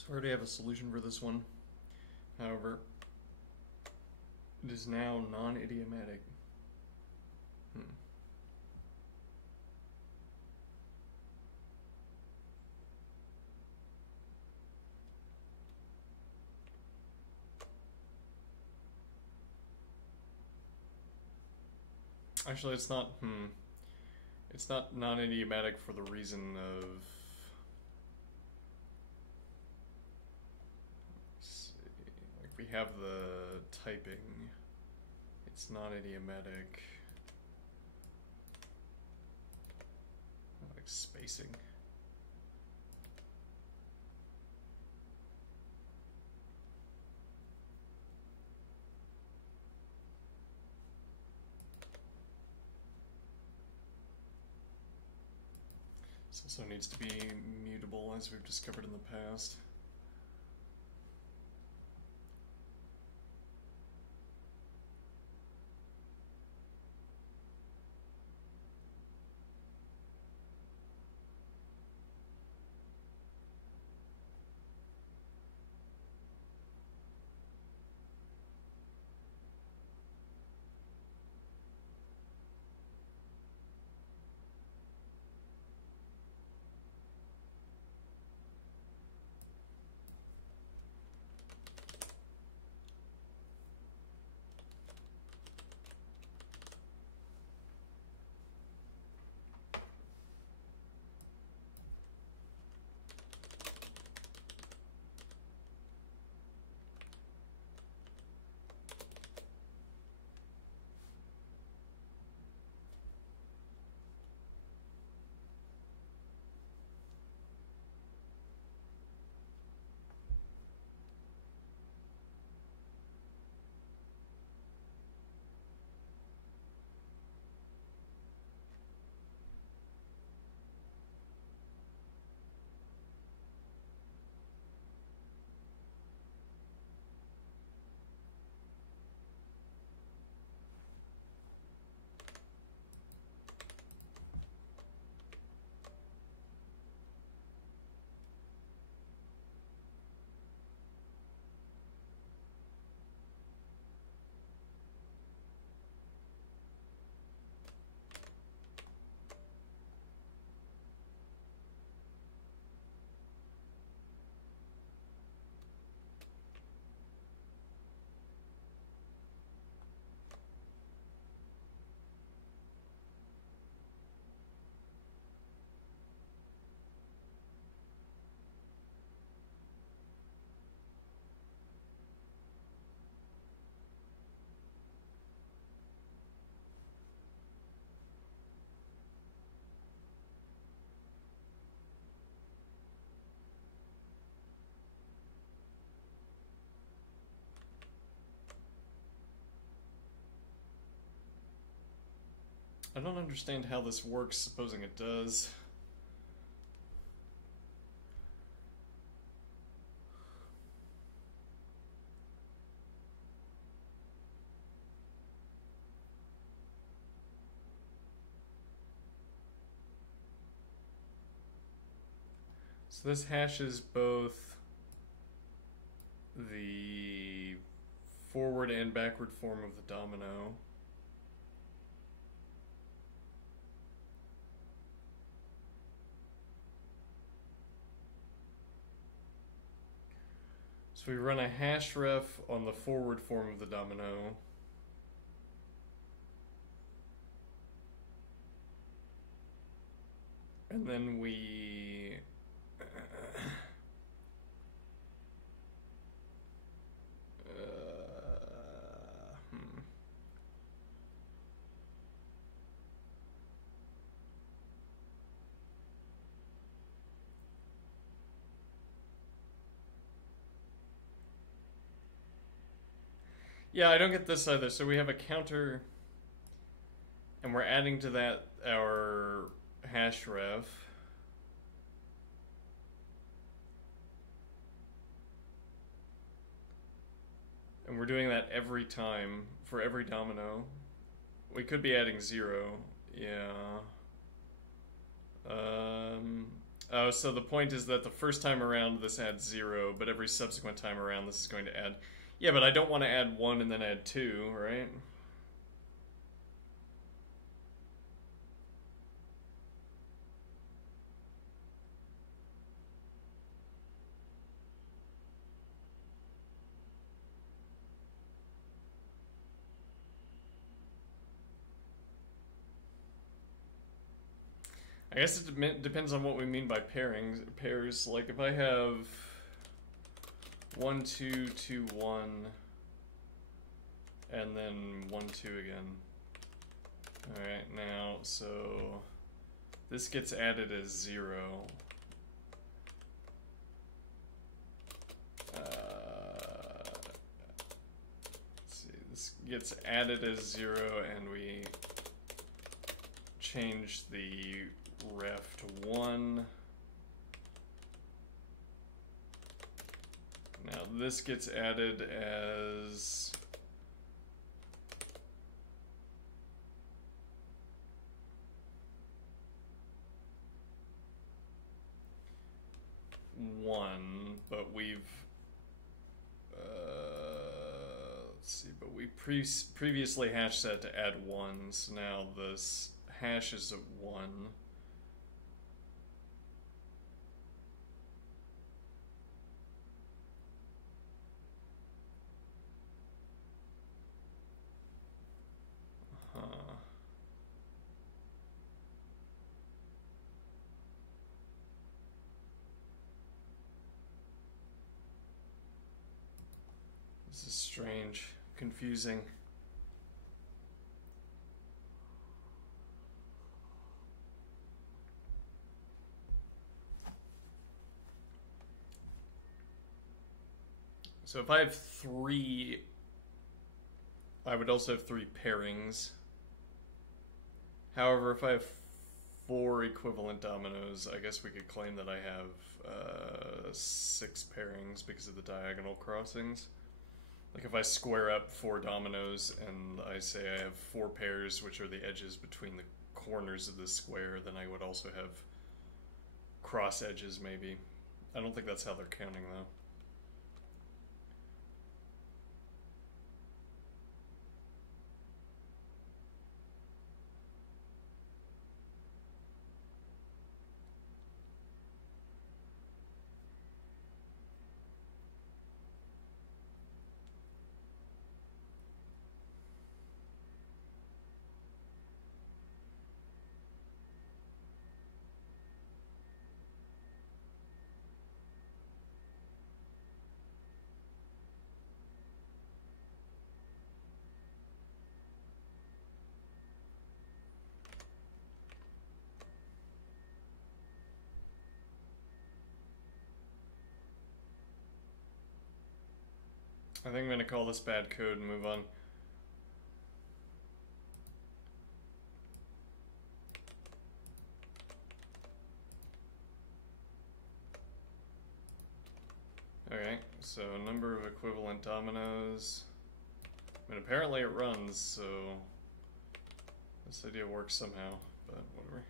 So I already have a solution for this one. However, it is now non-idiomatic. Actually, it's not. It's not non-idiomatic for the reason of. Let's see. Like we have the typing. It's non-idiomatic. Like spacing. This also needs to be mutable, as we've discovered in the past. I don't understand how this works, supposing it does. So this hashes both the forward and backward form of the domino. So we run a hash ref on the forward form of the domino. And then we Yeah, I don't get this either. So we have a counter, and we're adding to that our hash ref. And we're doing that every time for every domino. We could be adding 0. Yeah. Oh, so the point is that the first time around this adds 0, but every subsequent time around this is going to add... Yeah, but I don't want to add 1 and then add 2, right? I guess it depends on what we mean by pairs. Like if I have 1, 2, 2, 1, and then 1, 2 again. Alright, now, so this gets added as 0. Let's see, this gets added as 0, and we change the ref to 1. Now this gets added as one, but we've let's see, but we previously hashed that to add 1, so now this hash is at 1. This is strange, confusing. So if I have 3, I would also have 3 pairings. However, if I have 4 equivalent dominoes, I guess we could claim that I have 6 pairings because of the diagonal crossings. Like if I square up 4 dominoes and I say I have 4 pairs, which are the edges between the corners of the square, then I would also have cross edges maybe. I don't think that's how they're counting though. I think I'm going to call this bad code and move on. Okay, so number of equivalent dominoes. I mean, apparently it runs, so this idea works somehow, but whatever.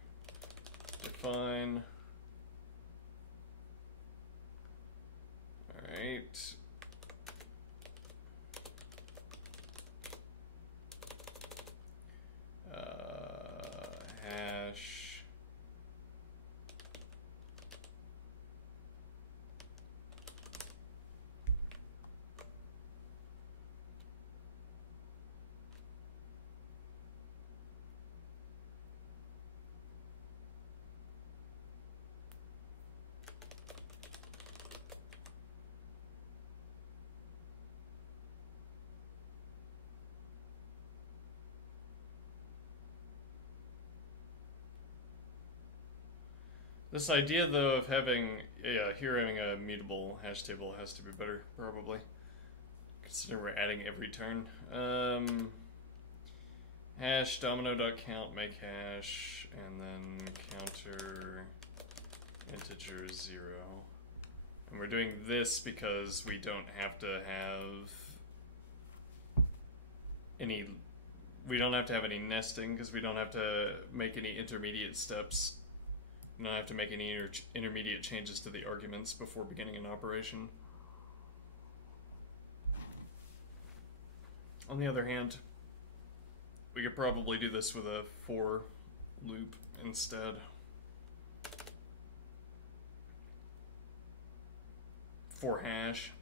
Define. Alright. Hash. This idea, though, of having, having a mutable hash table has to be better, probably. Considering we're adding every turn. Hash domino.count, make hash, and then counter integer 0. And we're doing this because we don't have to have any, nesting, because we don't have to make any intermediate steps and I have to make any intermediate changes to the arguments before beginning an operation. On the other hand, we could probably do this with a for loop instead. For hash.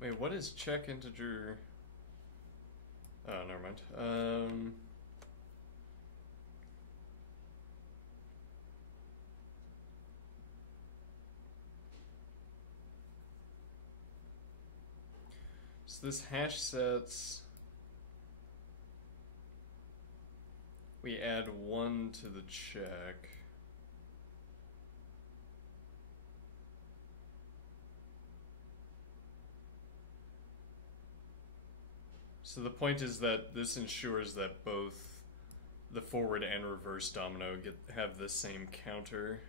Wait, what is check integer? Oh, never mind. So this hash sets, we add 1 to the check. So the point is that this ensures that both the forward and reverse domino have the same counter.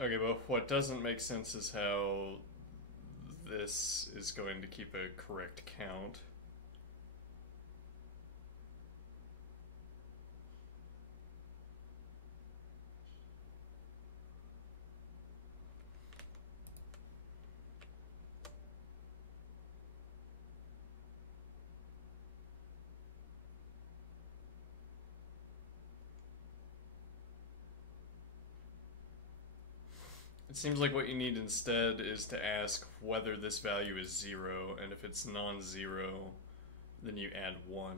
Okay, but what doesn't make sense is how this is going to keep a correct count. It seems like what you need instead is to ask whether this value is 0, and if it's non-zero, then you add 1.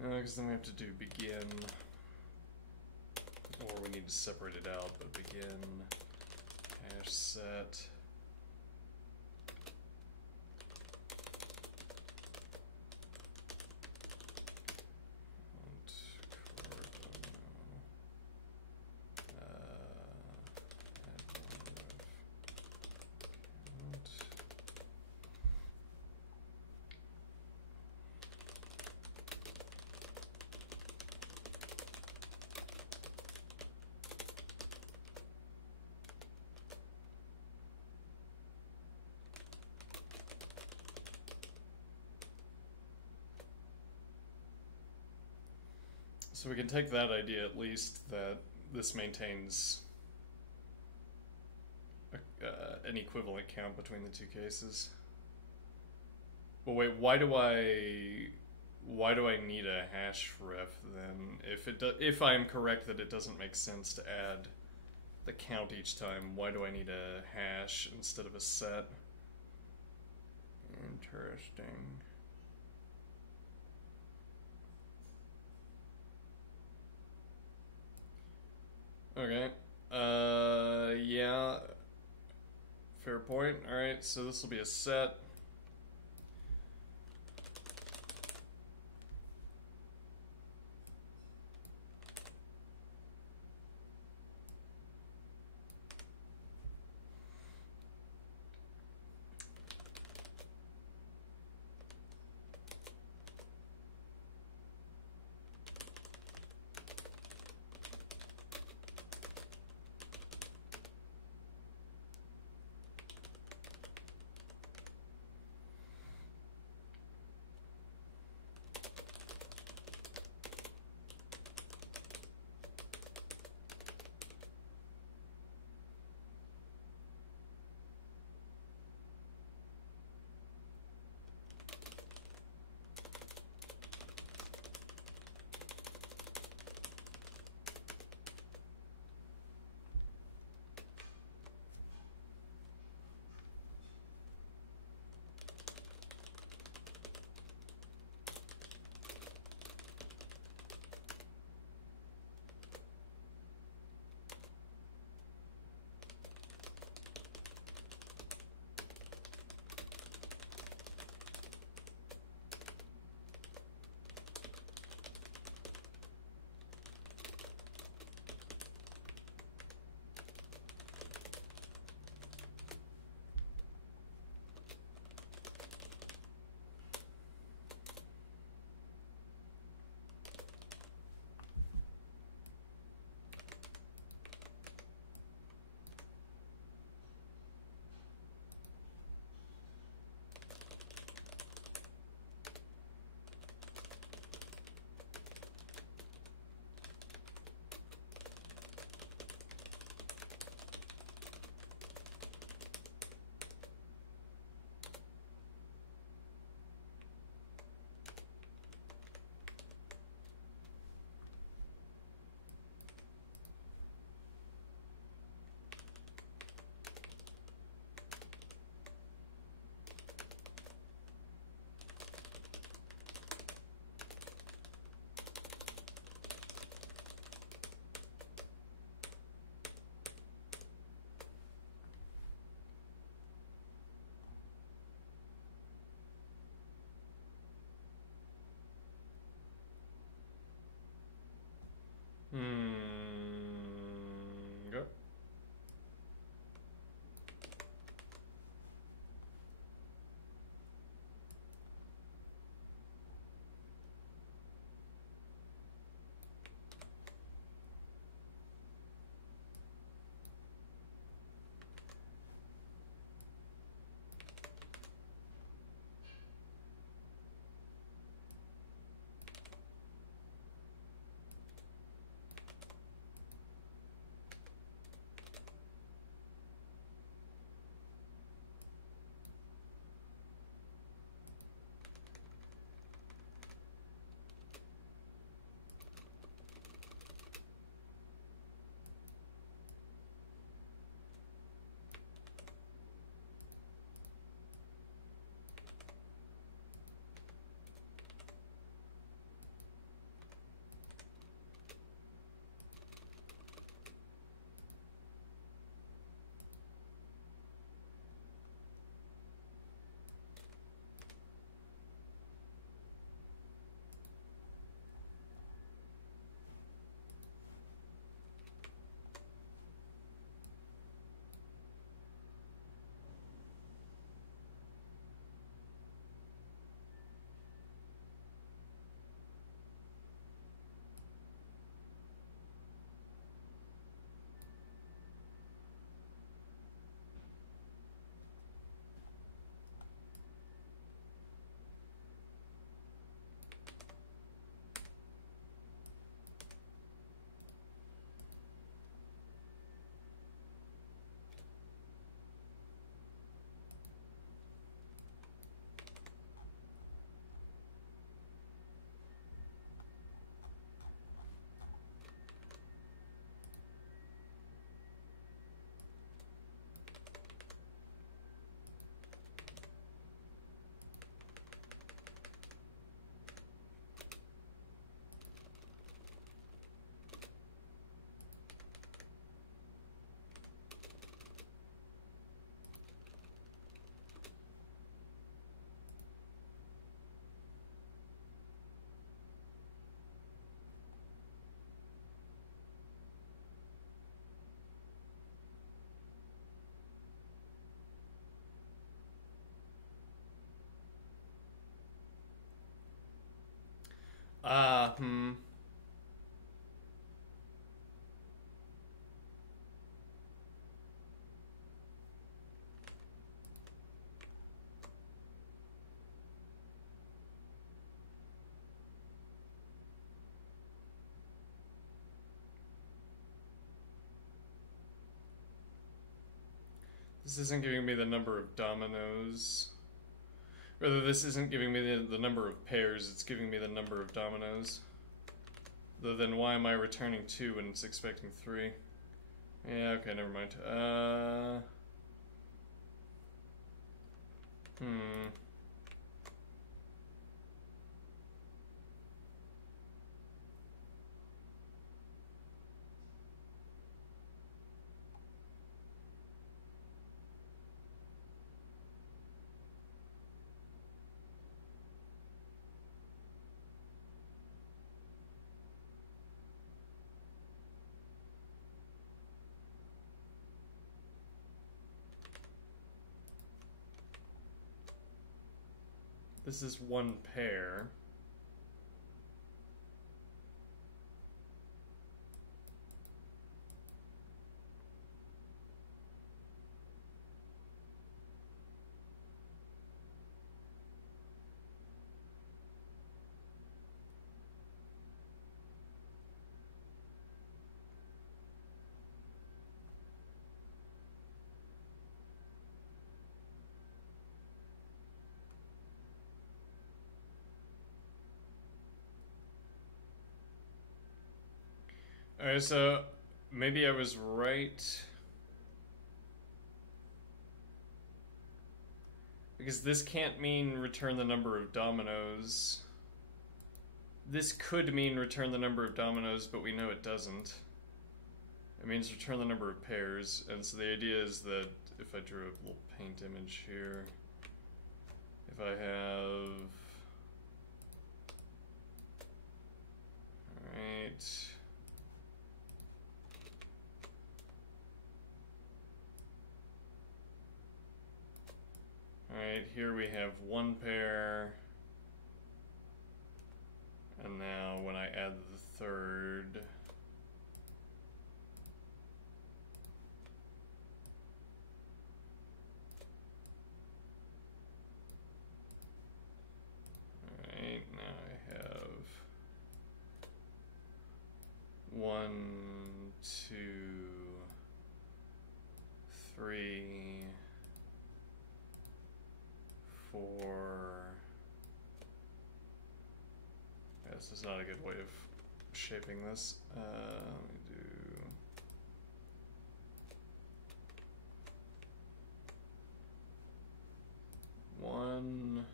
Because then we have to do begin, or we need to separate it out, but begin hash set. So we can take that idea at least, that this maintains an equivalent count between the two cases. Well, wait, why do I need a hash ref then? If I am correct that it doesn't make sense to add the count each time, why do I need a hash instead of a set? Interesting. Okay. Yeah. Fair point. Alright, so this will be a set. Go. Ah, hmm. This isn't giving me the number of dominoes. Rather, this isn't giving me the number of pairs, it's giving me the number of dominoes. Though then why am I returning 2 when it's expecting 3? Yeah, okay, never mind. Hmm. This is 1 pair. Alright, so maybe I was right. Because this can't mean return the number of dominoes. This could mean return the number of dominoes, but we know it doesn't. It means return the number of pairs, and so the idea is that if I drew a little paint image here, if I have... Alright... Alright, here we have 1 pair, and now when I add the 3rd, alright, now I have 1, 2, 3, 4. Yeah, this is not a good way of shaping this. Let me do... One,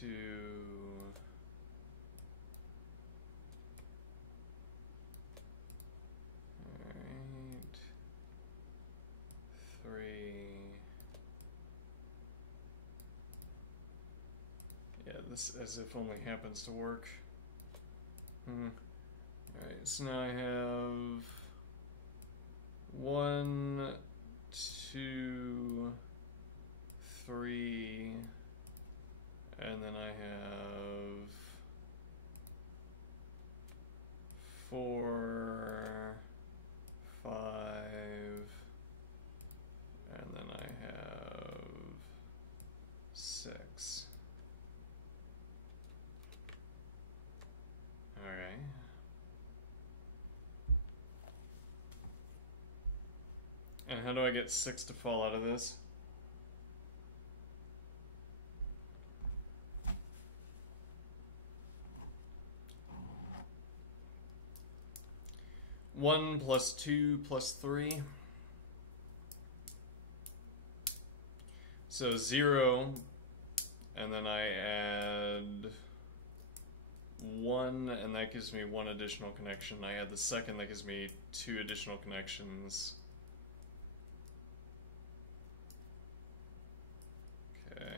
2, alright, 3. Yeah, this as if only happens to work. Alright, so now I have 1, 2, 3, and then I have 4, 5, and then I have 6. Alright. And how do I get 6 to fall out of this? One plus 2 plus 3. So 0, and then I add 1, and that gives me 1 additional connection. I add the second, that gives me 2 additional connections. Okay.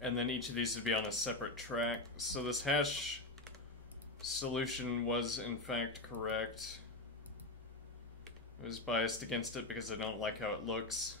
And then each of these would be on a separate track. So this hash solution was in fact correct. I was biased against it because I don't like how it looks.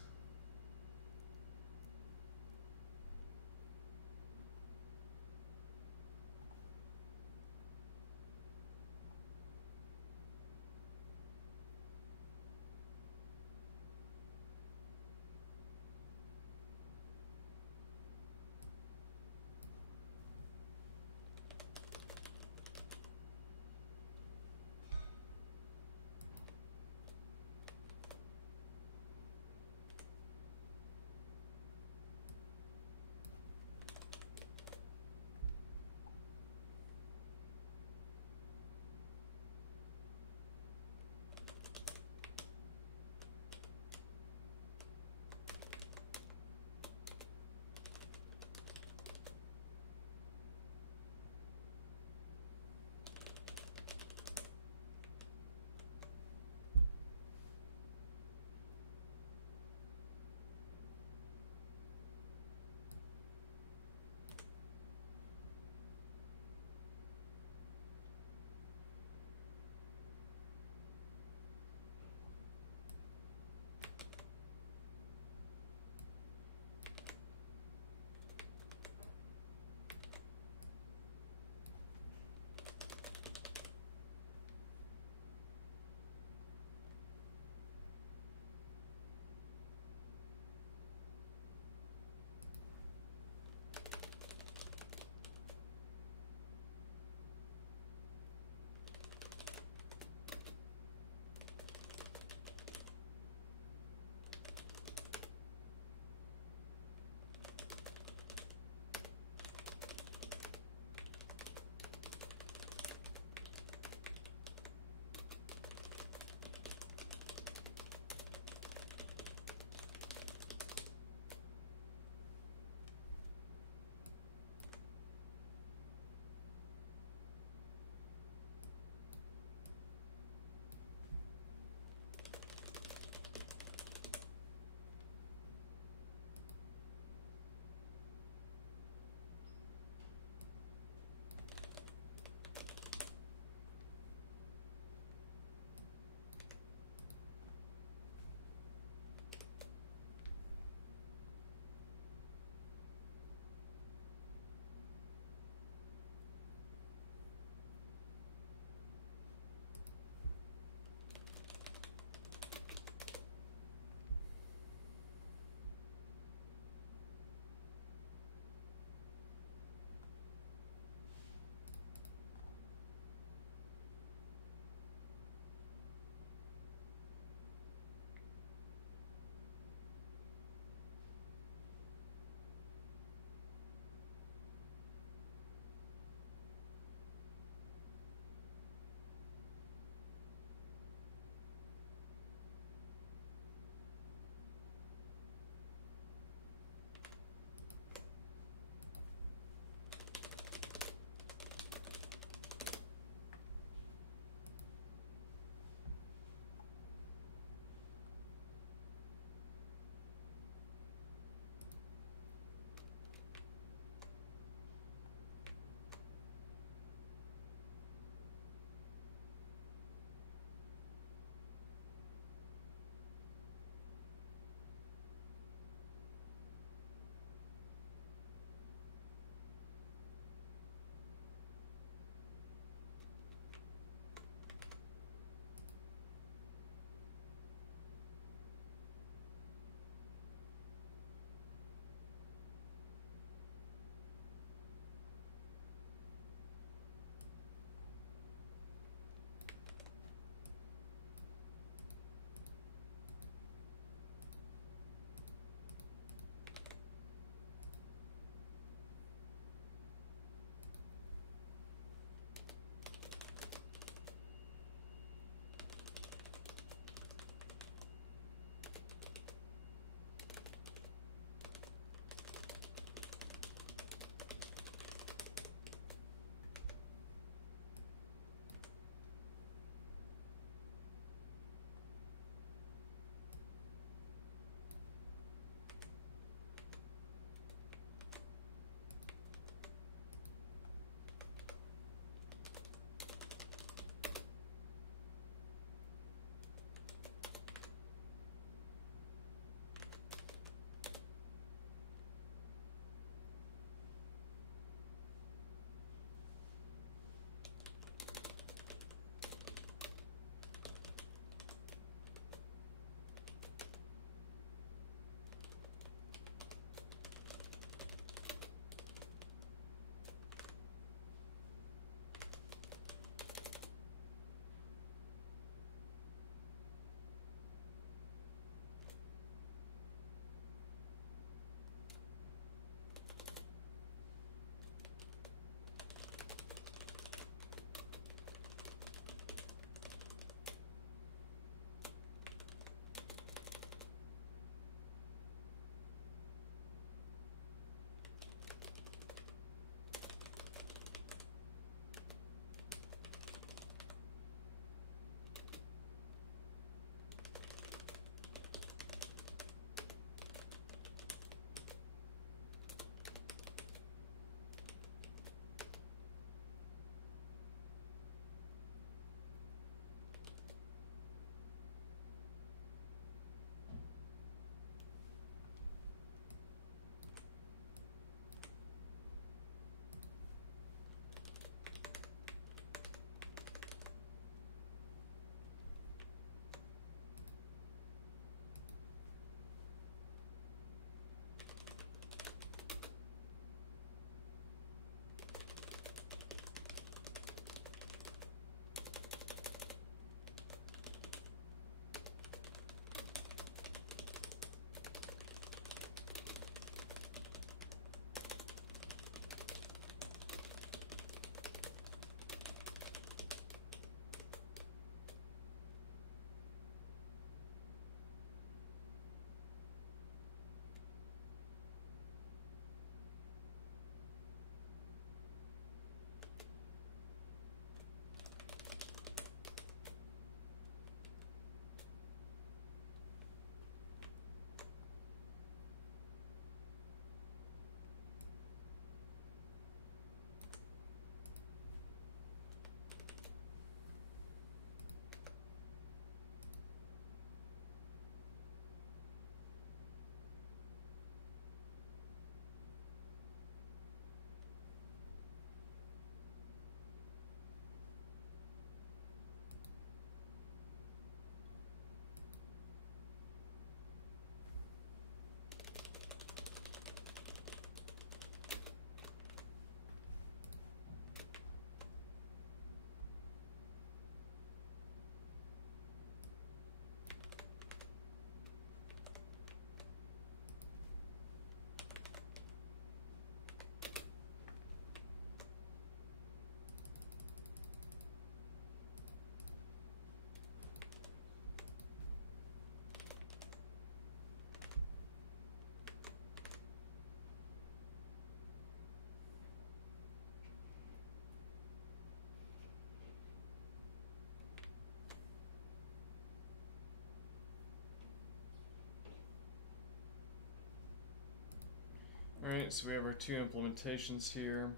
Alright, so we have our two implementations here.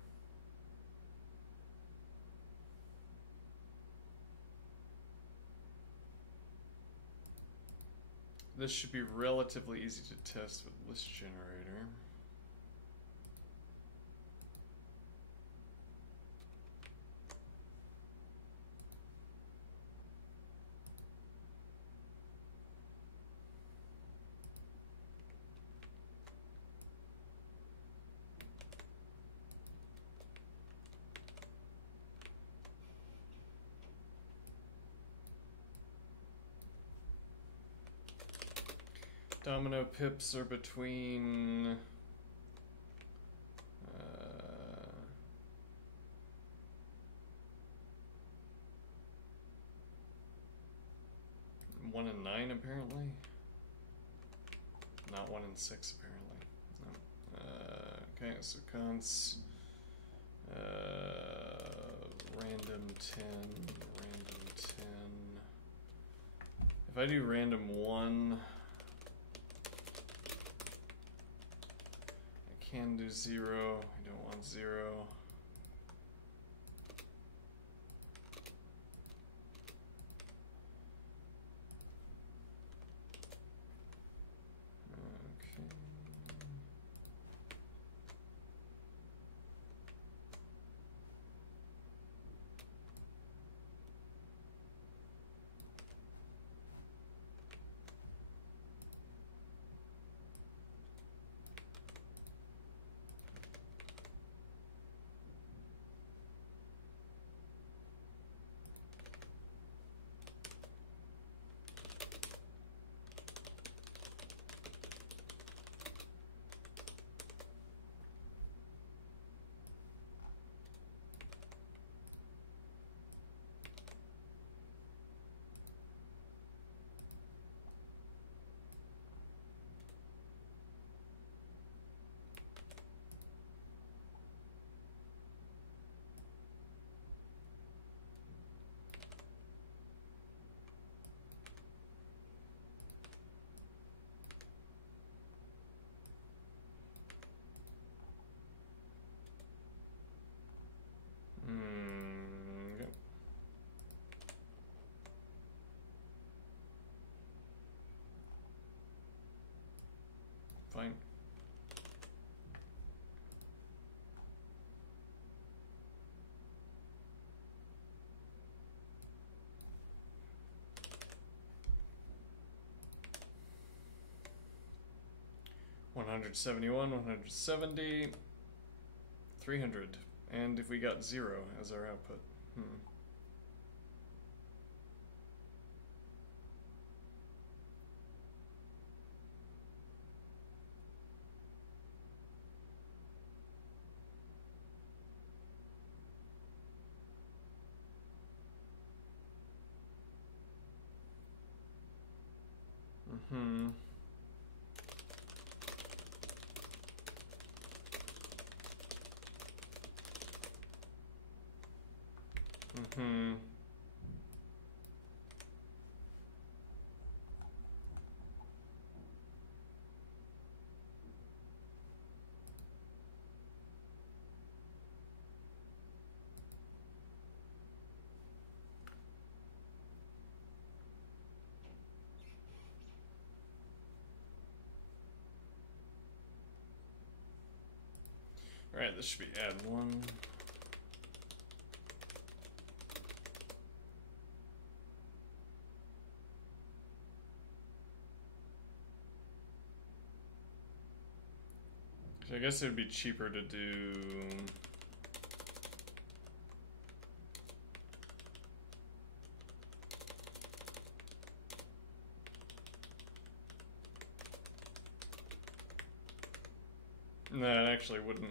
This should be relatively easy to test with list generator. Domino pips are between 1 and 9 apparently. Not 1 and 6 apparently. No. Okay, so const random 10, random 10. If I do random 1, I can do 0. I don't want 0. Yep. Fine. One 171, 170, 300. And if we got 0 as our output. Mm-hmm. Mm-hmm. Alright, this should be add 1. I guess it would be cheaper to do no, it actually wouldn't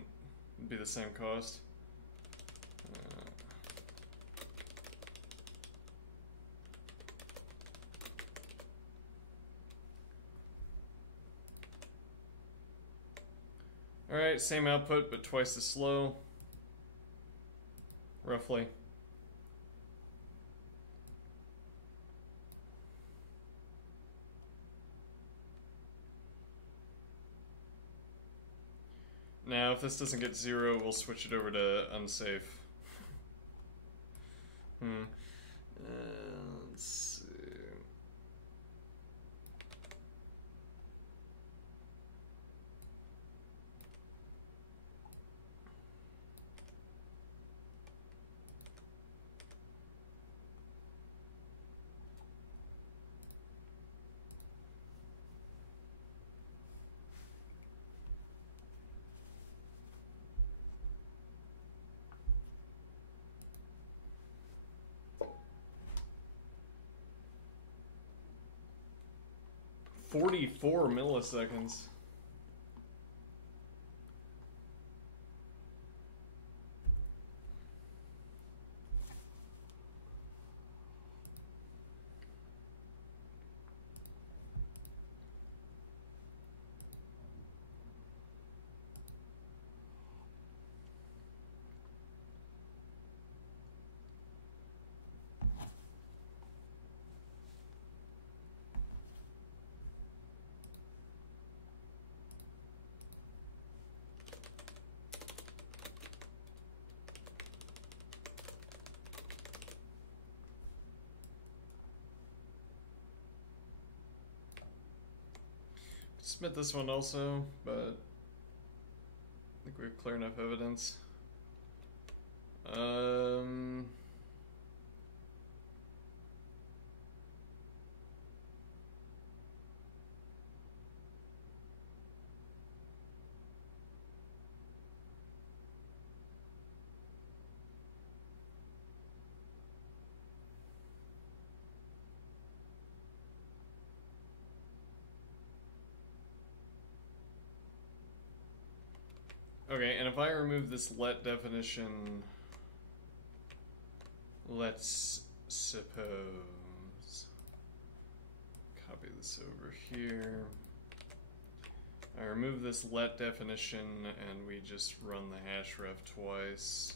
be the same cost. Alright, same output, but twice as slow. Roughly. Now, if this doesn't get 0, we'll switch it over to unsafe. Let's see. "44 milliseconds. Submit this one also, but I think we have clear enough evidence. Okay, and if I remove this let definition, let's suppose, copy this over here. I remove this let definition and we just run the hash ref twice.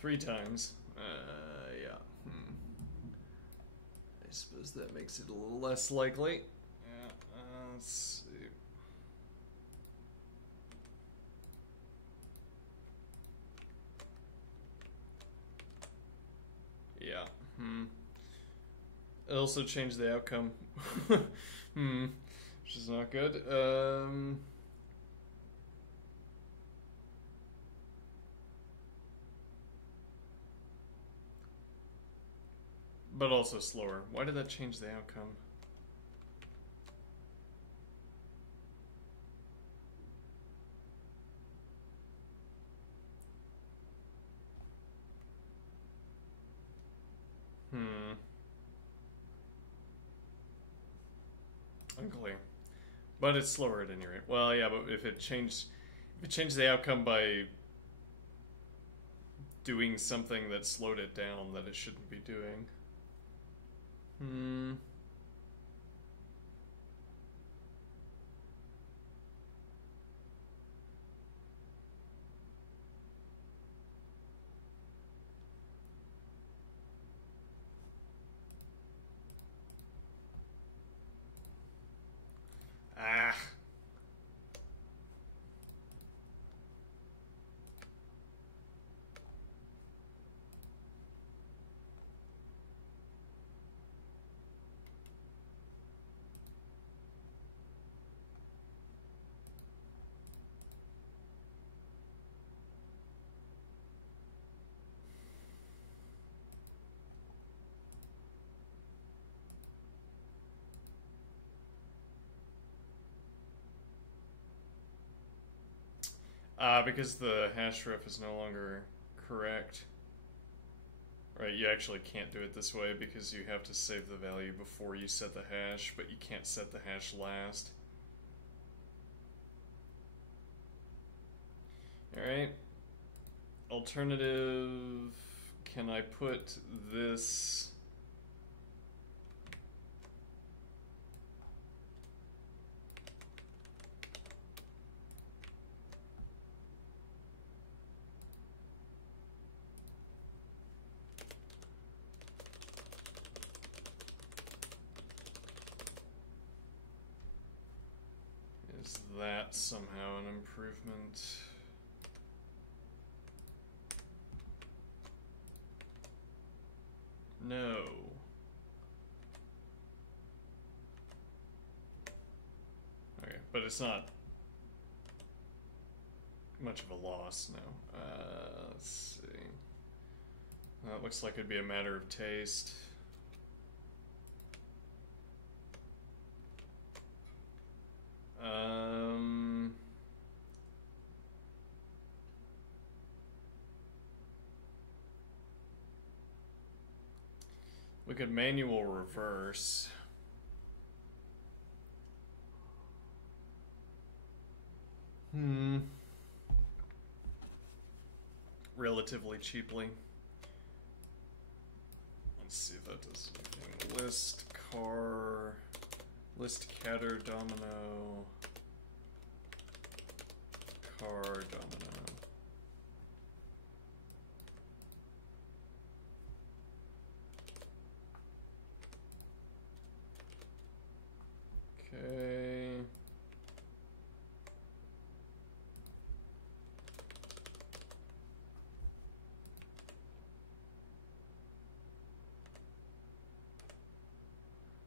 Three times. Yeah. I suppose that makes it a little less likely. Yeah, let's see. Yeah. It also changed the outcome. Which is not good. But also slower. Why did that change the outcome? Unclear. But it's slower at any rate. Well, yeah, but if it changed the outcome by doing something that slowed it down that it shouldn't be doing. Because the hash ref is no longer correct. Right, you actually can't do it this way because you have to save the value before you set the hash, but you can't set the hash last. Alright. Alternative, can I put this... that somehow an improvement. No. Okay, but it's not much of a loss now. Let's see. That looks like it'd be a matter of taste. We could manual reverse. Relatively cheaply. Let's see if that does anything. List car, list catter domino, car domino. Okay.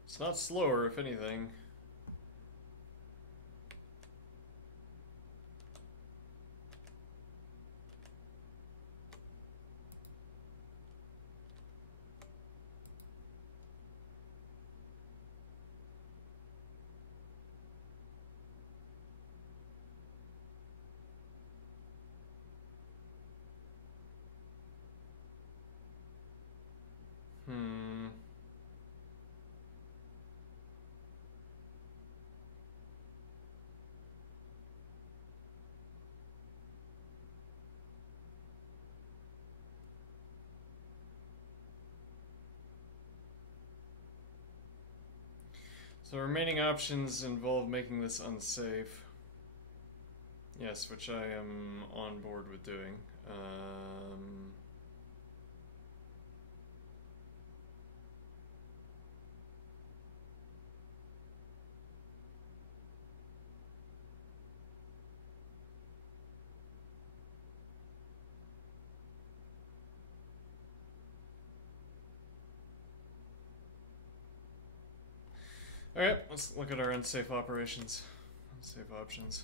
It's not slower, if anything. So remaining options involve making this unsafe. Yes, which I am on board with doing. Alright, let's look at our unsafe operations. Unsafe options.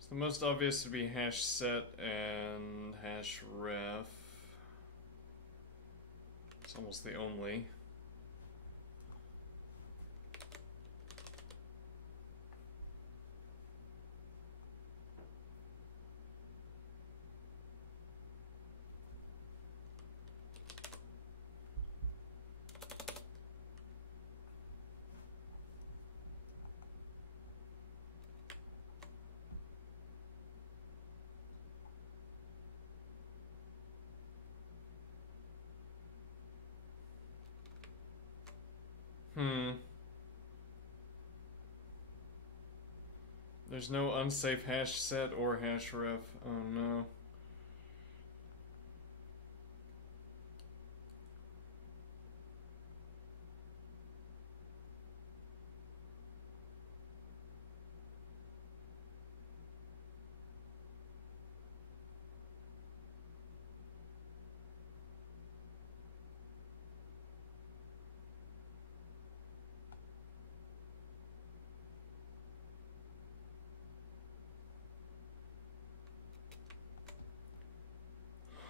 So the most obvious would be hash set and hash ref. It's almost the only. There's no unsafe hash set or hash ref. Oh no.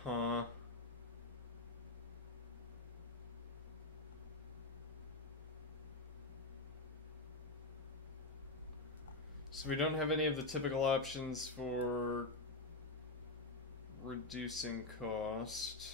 Huh. So we don't have any of the typical options for reducing cost.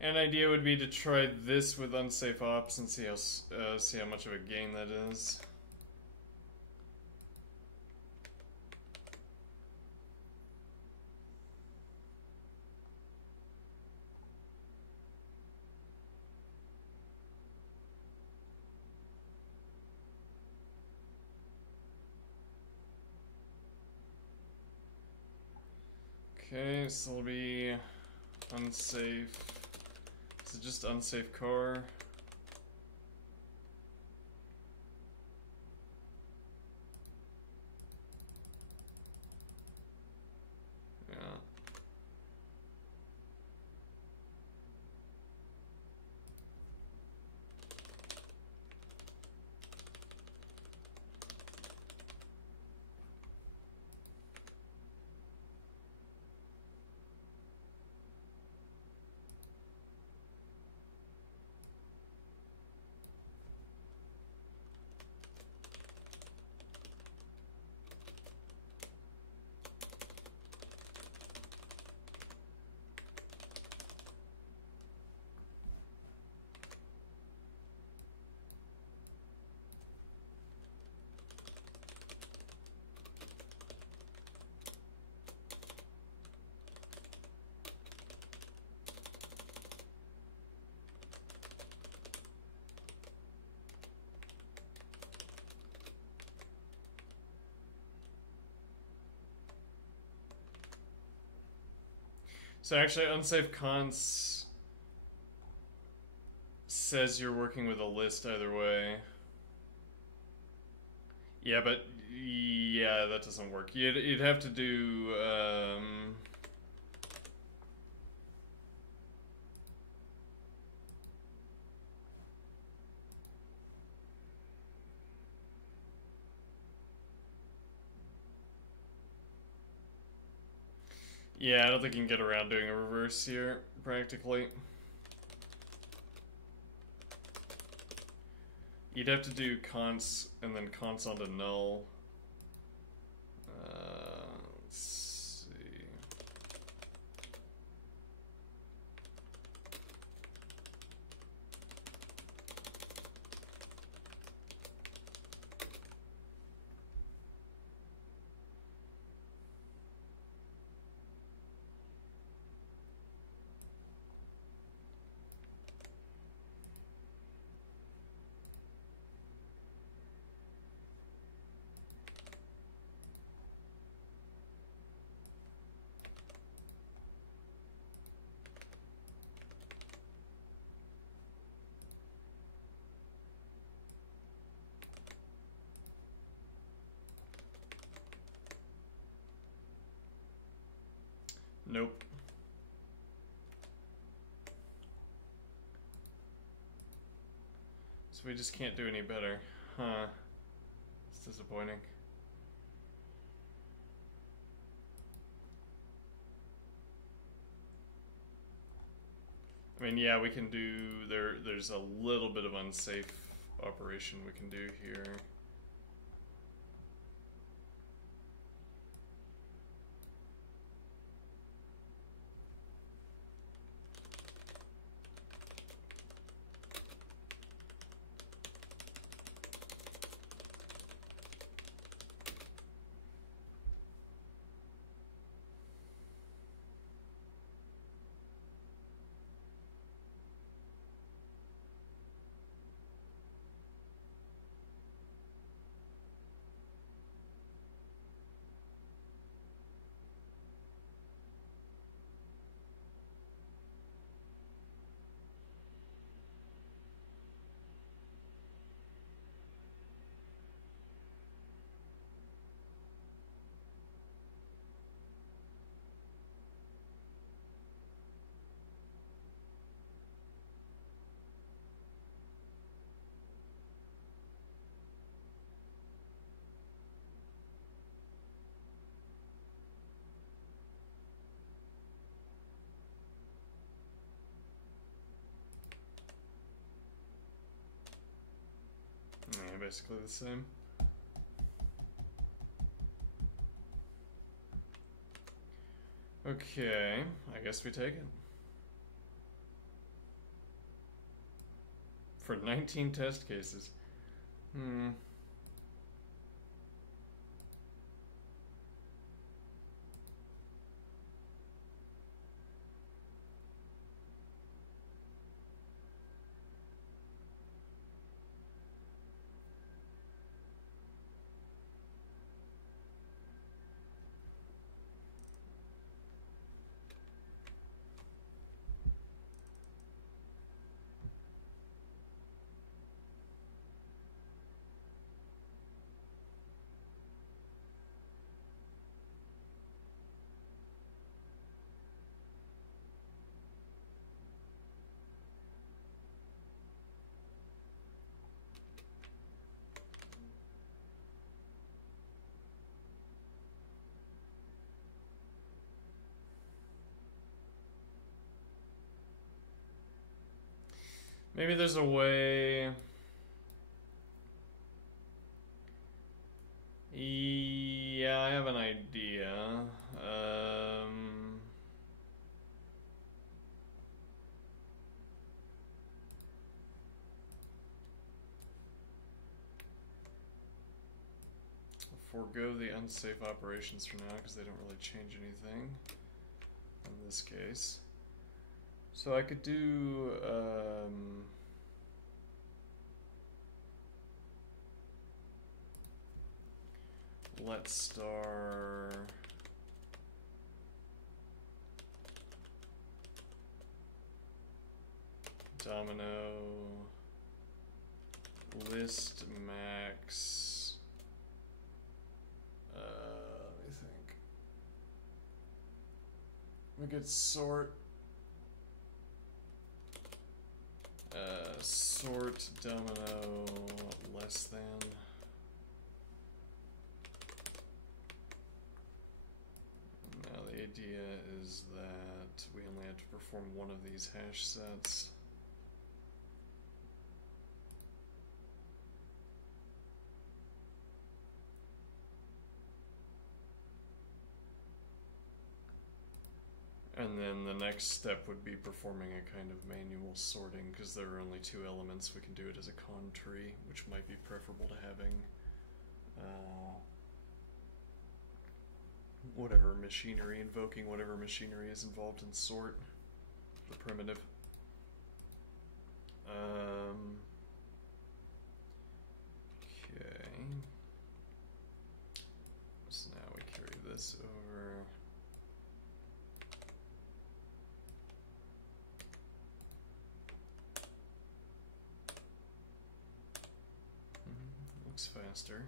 An idea would be to try this with unsafe ops and see how much of a gain that is. Okay, so it'll be unsafe. Is it just unsafe car? Yeah. So actually, unsafe cons says you're working with a list either way. Yeah, but yeah, that doesn't work. You'd have to do yeah, I don't think you can get around doing a reverse here, practically. You'd have to do cons and then cons onto null. Let's see. Nope. So we just can't do any better. Huh. It's disappointing. I mean, yeah, we can do... There's a little bit of unsafe operation we can do here. basically the same. Okay, I guess we take it. For 19 test cases. Maybe there's a way. Yeah, I have an idea. Forego the unsafe operations for now because they don't really change anything in this case. So I could do let star domino list max. Let me think. We could sort sort domino less than. Now the idea is that we only have to perform one of these hash sets. And then the next step would be performing a kind of manual sorting, because there are only two elements. We can do it as a con tree, which might be preferable to having whatever machinery, invoking whatever machinery is involved in sort, the primitive. Okay. So now we carry this over. Looks faster.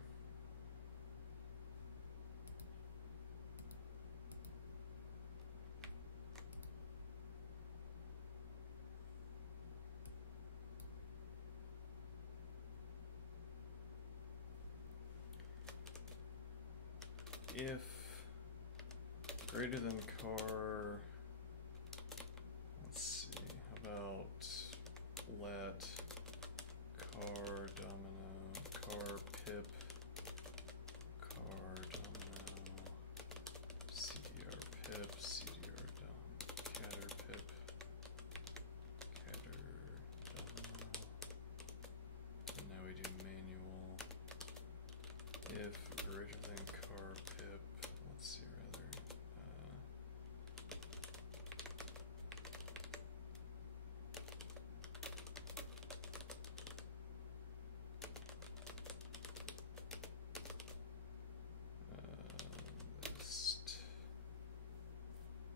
If greater than car, let's see, how about let car domino, car pip, car domino, cdr pip, cdr dom, catter pip, catter domino, and now we do manual. If greater than car pip, let's see rather, list.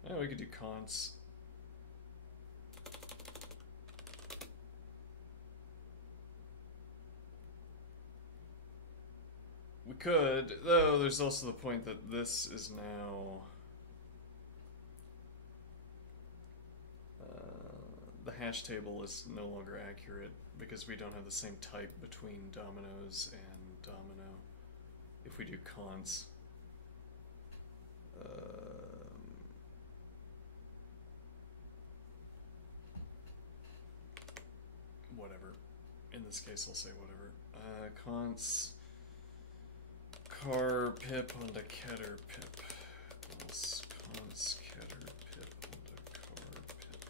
Oh, we could do cons. We could, though there's also the point that this is now the hash table is no longer accurate because we don't have the same type between dominoes and domino if we do cons. Whatever. In in this case I'll say whatever. Const car pip on the getter pip. Else const getter pip on the car pip.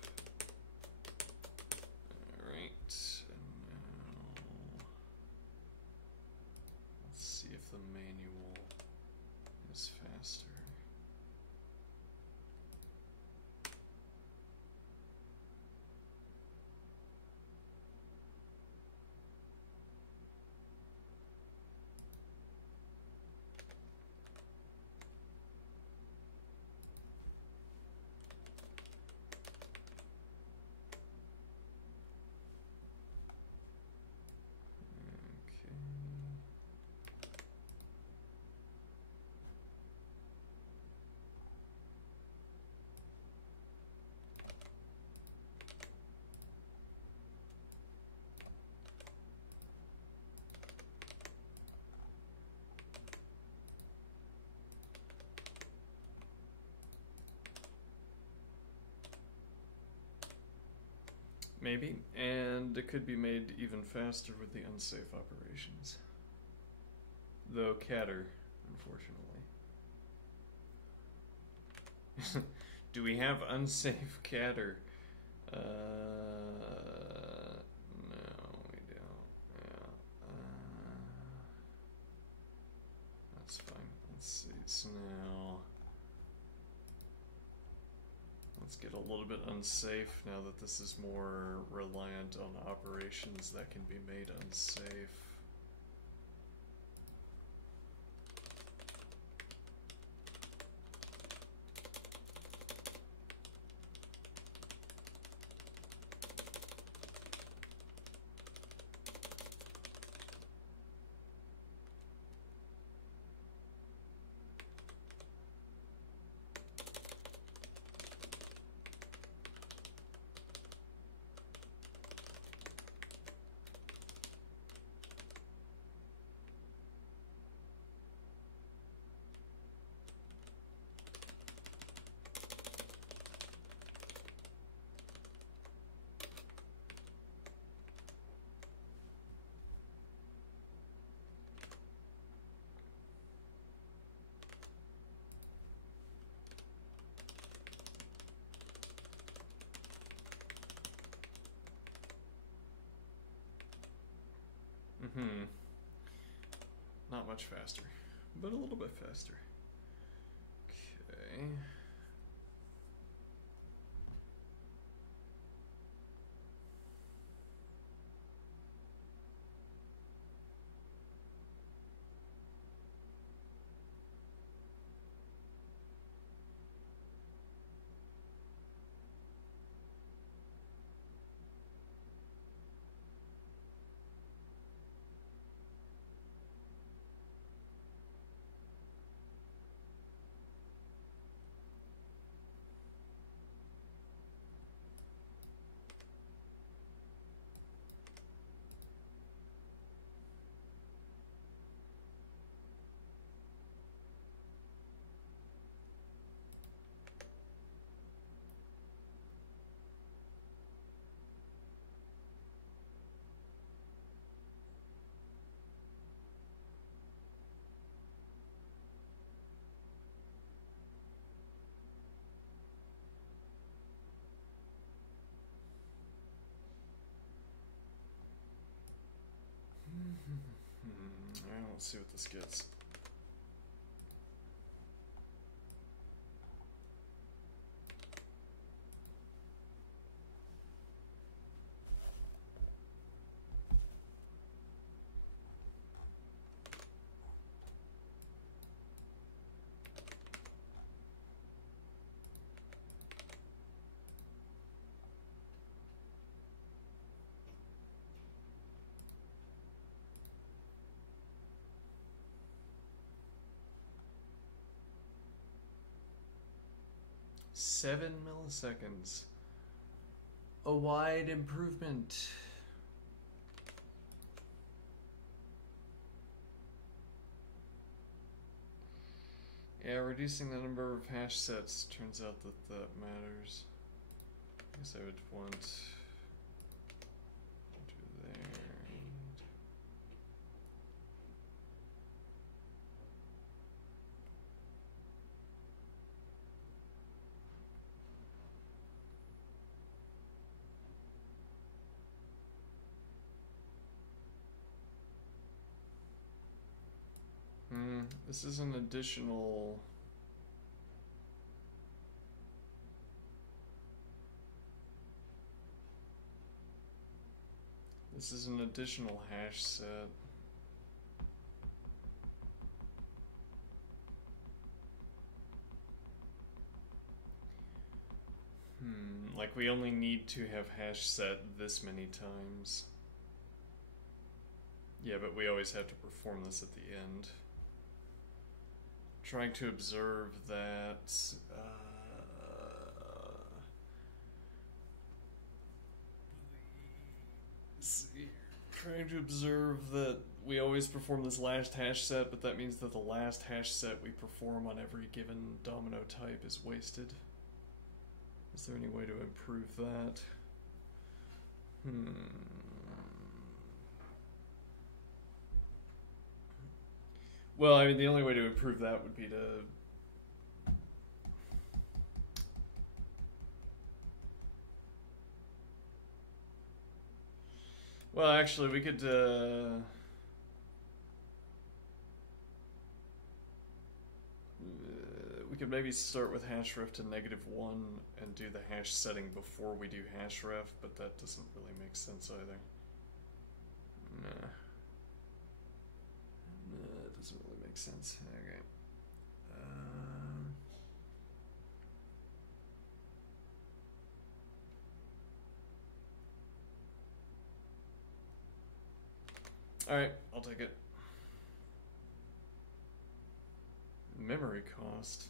Alright, and now let's see if the manual is faster. Maybe, and it could be made even faster with the unsafe operations. Though catter, unfortunately. Do we have unsafe catter? No, we don't. Yeah. That's fine. Let's see. So now let's get a little bit unsafe now that this is more reliant on operations that can be made unsafe. Not much faster, but a little bit faster. Okay. Alright, let's see what this gets. Seven milliseconds. A wide improvement. Yeah, reducing the number of hash sets turns out that matters. I guess I would want to do there. This is an additional... This is an additional hash set. Like we only need to have hash set this many times. Yeah, but we always have to perform this at the end. Trying to observe that... Trying to observe that we always perform this last hash set, but that means that the last hash set we perform on every given domino type is wasted. Is there any way to improve that? Well, I mean, the only way to improve that would be to... Well, actually, we could... we could maybe start with hashref to -1 and do the hash setting before we do hashref, but that doesn't really make sense either. Nah. Nah, it doesn't really make sense. Okay. Alright, I'll take it. Memory cost.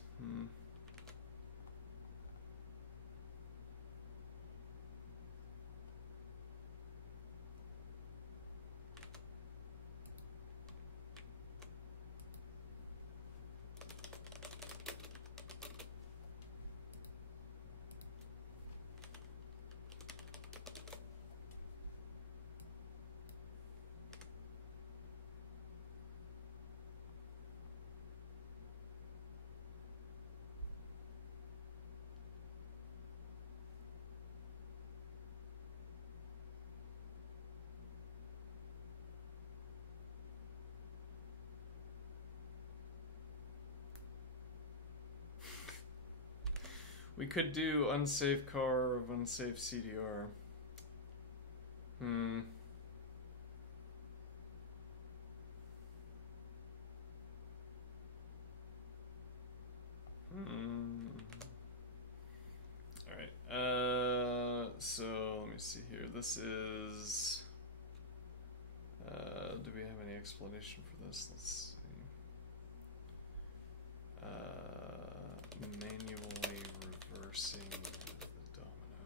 We could do unsafe car of unsafe CDR. Alright, so let me see here. This is... do we have any explanation for this? Let's see. Manually reversing the domino.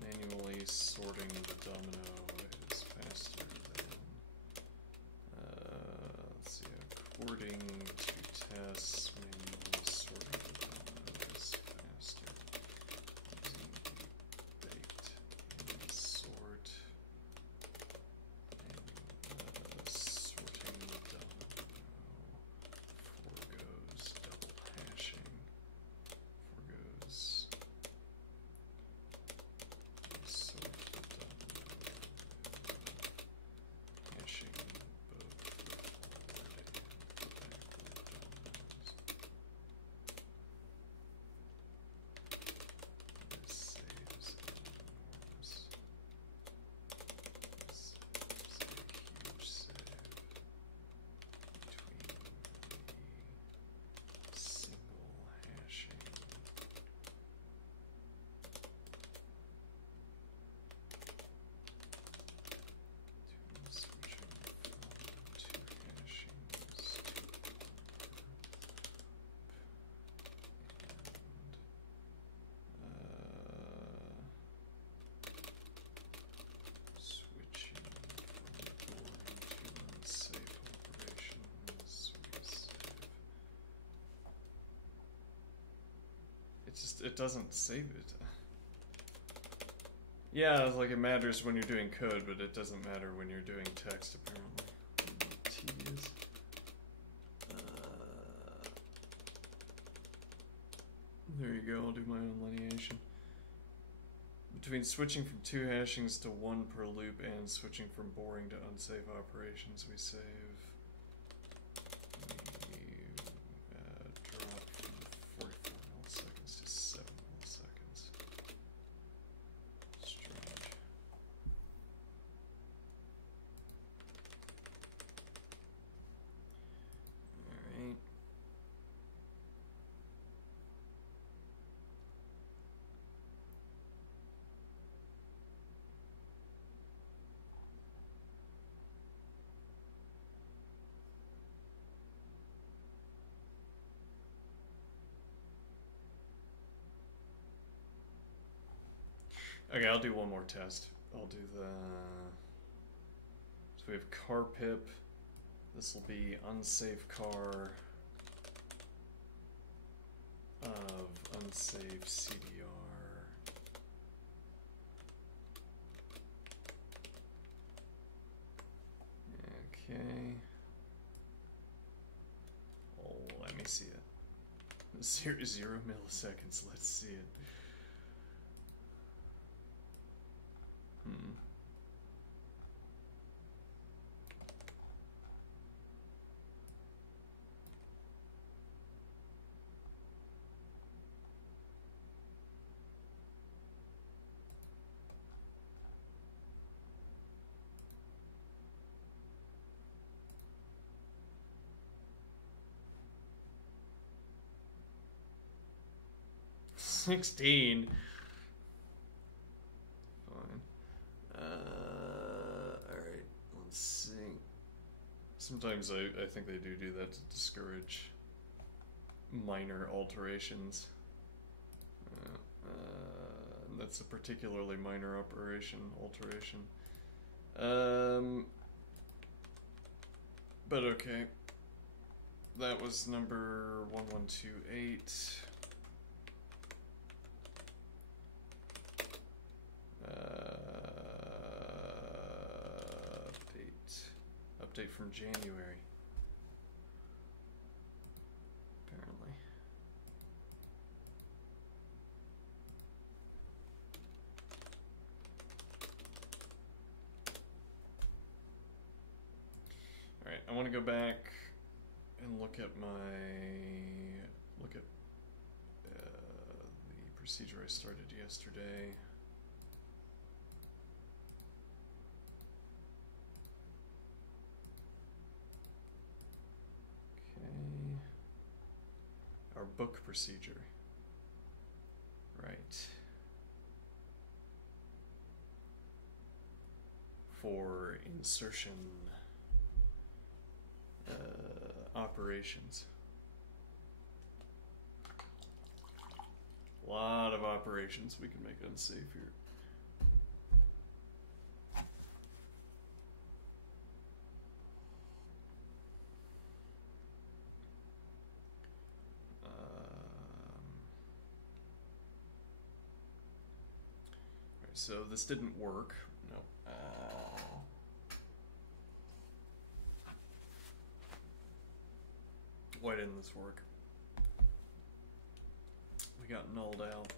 Manually sorting the domino is faster than... let's see, according to tests, manually sorting the domino is faster. Using the baked in sort. And sorting the domino foregoes double hashing. Foregoes sort the domino hashing both the forward and the backward dominoes. This saves enormous. This saves a huge save between the single hashing to switching from two hashings to switching from boring to unsafe operations, we save. It just, it doesn't save it. Yeah, it's like it matters when you're doing code, but it doesn't matter when you're doing text, apparently. Tedious. There you go, I'll do my own lineation. Between switching from two hashings to one per loop and switching from boring to unsafe operations, we save. Okay, I'll do one more test. I'll do the... So we have car pip. This will be unsafe car of unsafe CDR. Okay. Oh, let me see it. 0 milliseconds. Let's see it. 16. Fine. Alright, let's see. Sometimes I think they do that to discourage minor alterations. That's a particularly minor alteration. But okay. That was number 1128. Update from January. Apparently. Alright, I want to go back and look at the procedure I started yesterday. Our book procedure. Right. For insertion operations. A lot of operations we can make unsafe here. So this didn't work. No. Why didn't this work? We got nulled out.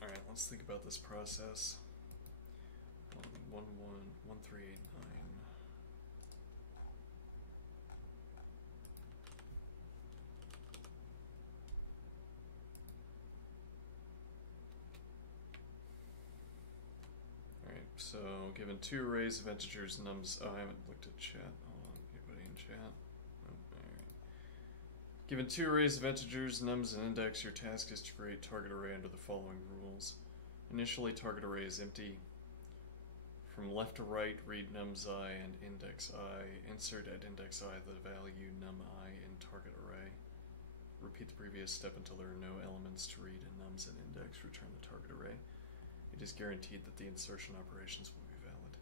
Alright, let's think about this process. 1389. Alright, so given two arrays of integers nums. Oh, I haven't looked at chat. Hold on, anybody in chat? Nope. Alright. Given two arrays of integers, nums, and index, your task is to create target array under the following rules. Initially, target array is empty. From left to right, read nums I and index I. Insert at index I the value num I in target array. Repeat the previous step until there are no elements to read in nums and index. Return the target array. It is guaranteed that the insertion operations will be valid.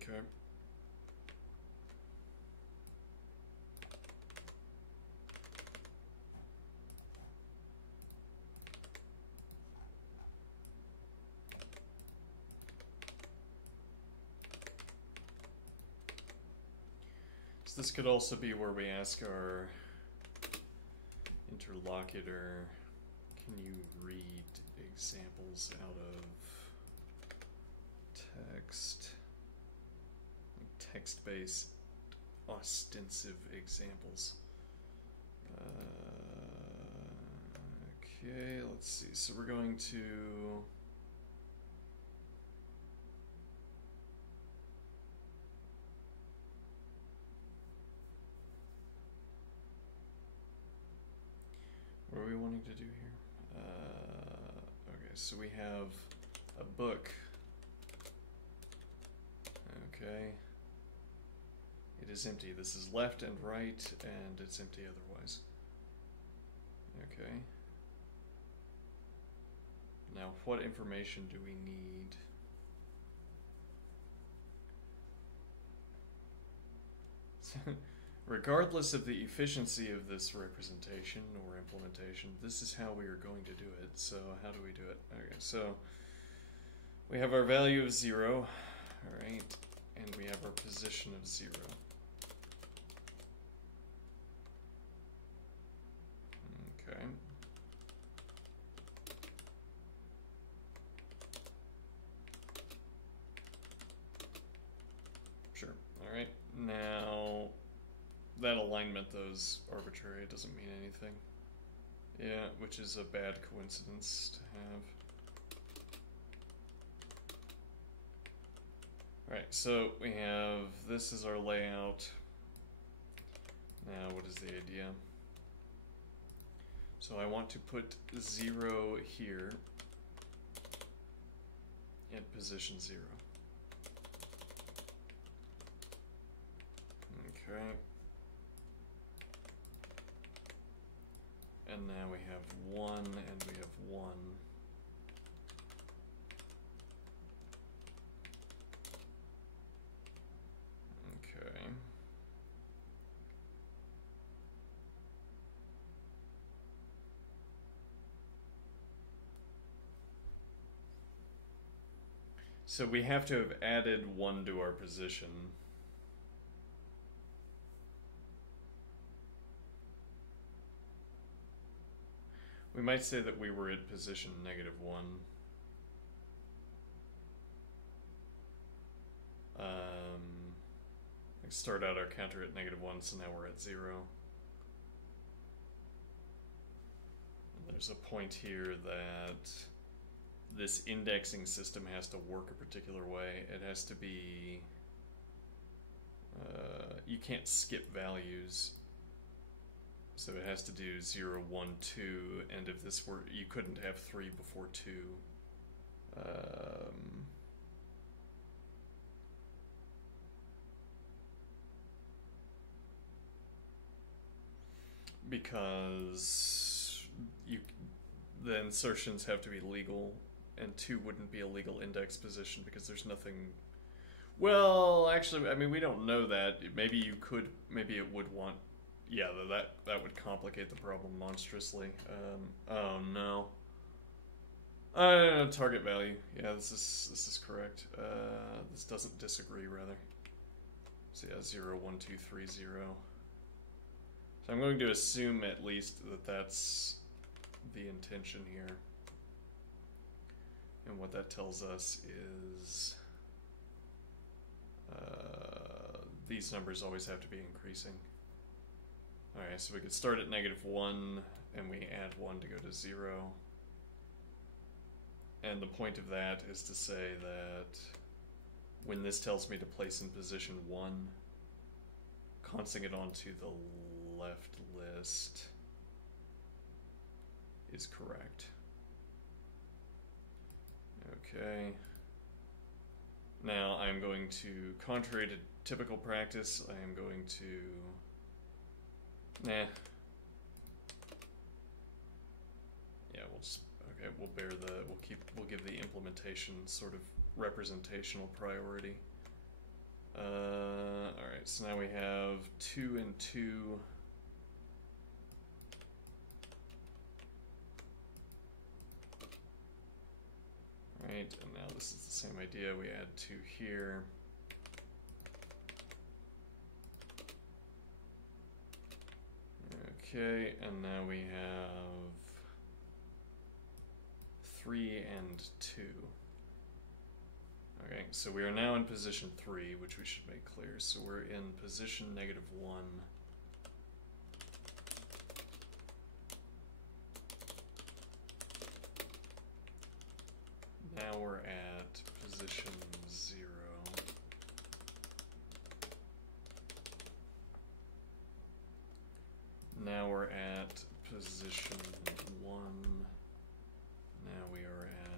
Okay. This could also be where we ask our interlocutor, can you read examples out of text, like text-based ostensive examples. Okay, let's see. So we're going to what are we wanting to do here? Okay, so we have a book. Okay. It is empty. This is left and right, and it's empty otherwise. Okay. Now, what information do we need? Regardless of the efficiency of this representation or implementation, this is how we are going to do it. So how do we do it? Okay, so we have our value of 0, all right, and we have our position of 0. Okay. Sure. All right. Now, that alignment, though, is arbitrary. It doesn't mean anything. Yeah, which is a bad coincidence to have. All right, so we have, this is our layout. Now, what is the idea? So I want to put 0 here at position 0. Okay. And now we have 1 and we have 1. Okay. So we have to have added 1 to our position. We might say that we were at position -1. We start out our counter at -1, so now we're at 0. And there's a point here that this indexing system has to work a particular way. It has to be, you can't skip values. So it has to do 0, 1, 2, and if this were, you couldn't have 3 before 2. Because the insertions have to be legal, and 2 wouldn't be a legal index position because there's nothing. Well, actually, I mean, we don't know that. Maybe you could, maybe it would want. Yeah, that would complicate the problem monstrously. Oh no. Target value. Yeah, this is correct. This doesn't disagree, rather. So yeah, 0, 1, 2, 3, 0. So I'm going to assume at least that that's the intention here. And what that tells us is these numbers always have to be increasing. Alright, so we could start at -1 and we add 1 to go to 0. And the point of that is to say that when this tells me to place in position 1, consing it onto the left list is correct. Okay. Now I'm going to, contrary to typical practice, I am going to, yeah, we'll just, okay, we'll bear the, we'll give the implementation sort of representational priority. Alright, so now we have 2 and 2. Right, and now this is the same idea. We add 2 here. Okay, and now we have 3 and 2. Okay, so we are now in position 3, which we should make clear. So we're in position -1. Now we're at position 0. Now we're at position 1. Now we are at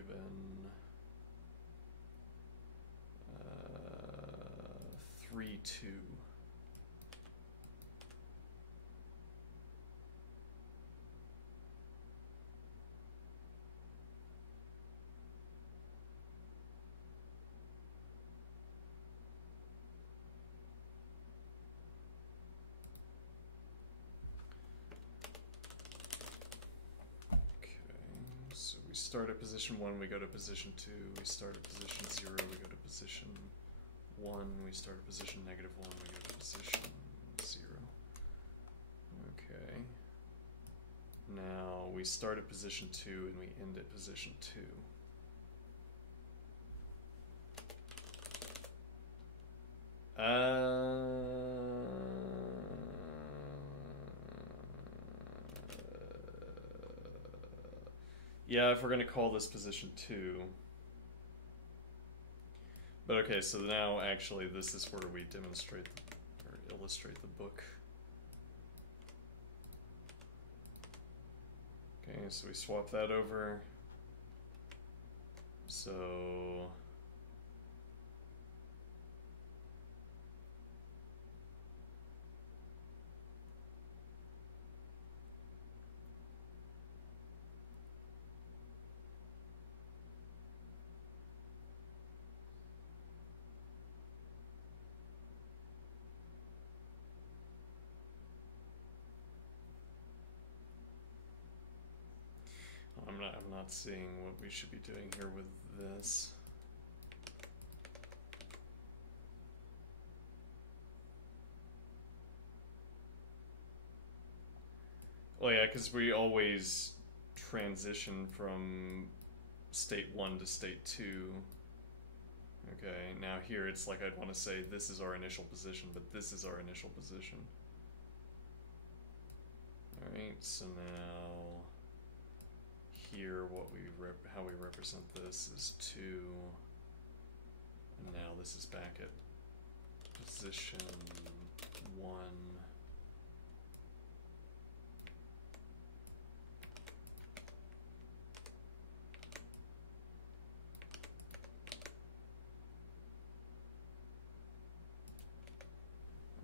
given 3, 2. We start at position 1, we go to position 2, we start at position 0, we go to position 1, we start at position -1, we go to position 0. Okay. Now we start at position 2 and we end at position 2. Yeah, if we're going to call this position 2. But okay, so now actually this is where we demonstrate or illustrate the book. Okay, so we swap that over. So I'm not seeing what we should be doing here with this. Well, yeah, because we always transition from state 1 to state 2. Okay, now here it's like I'd want to say this is our initial position, but this is our initial position. Alright, so now here how we represent this is 2, and now this is back at position 1.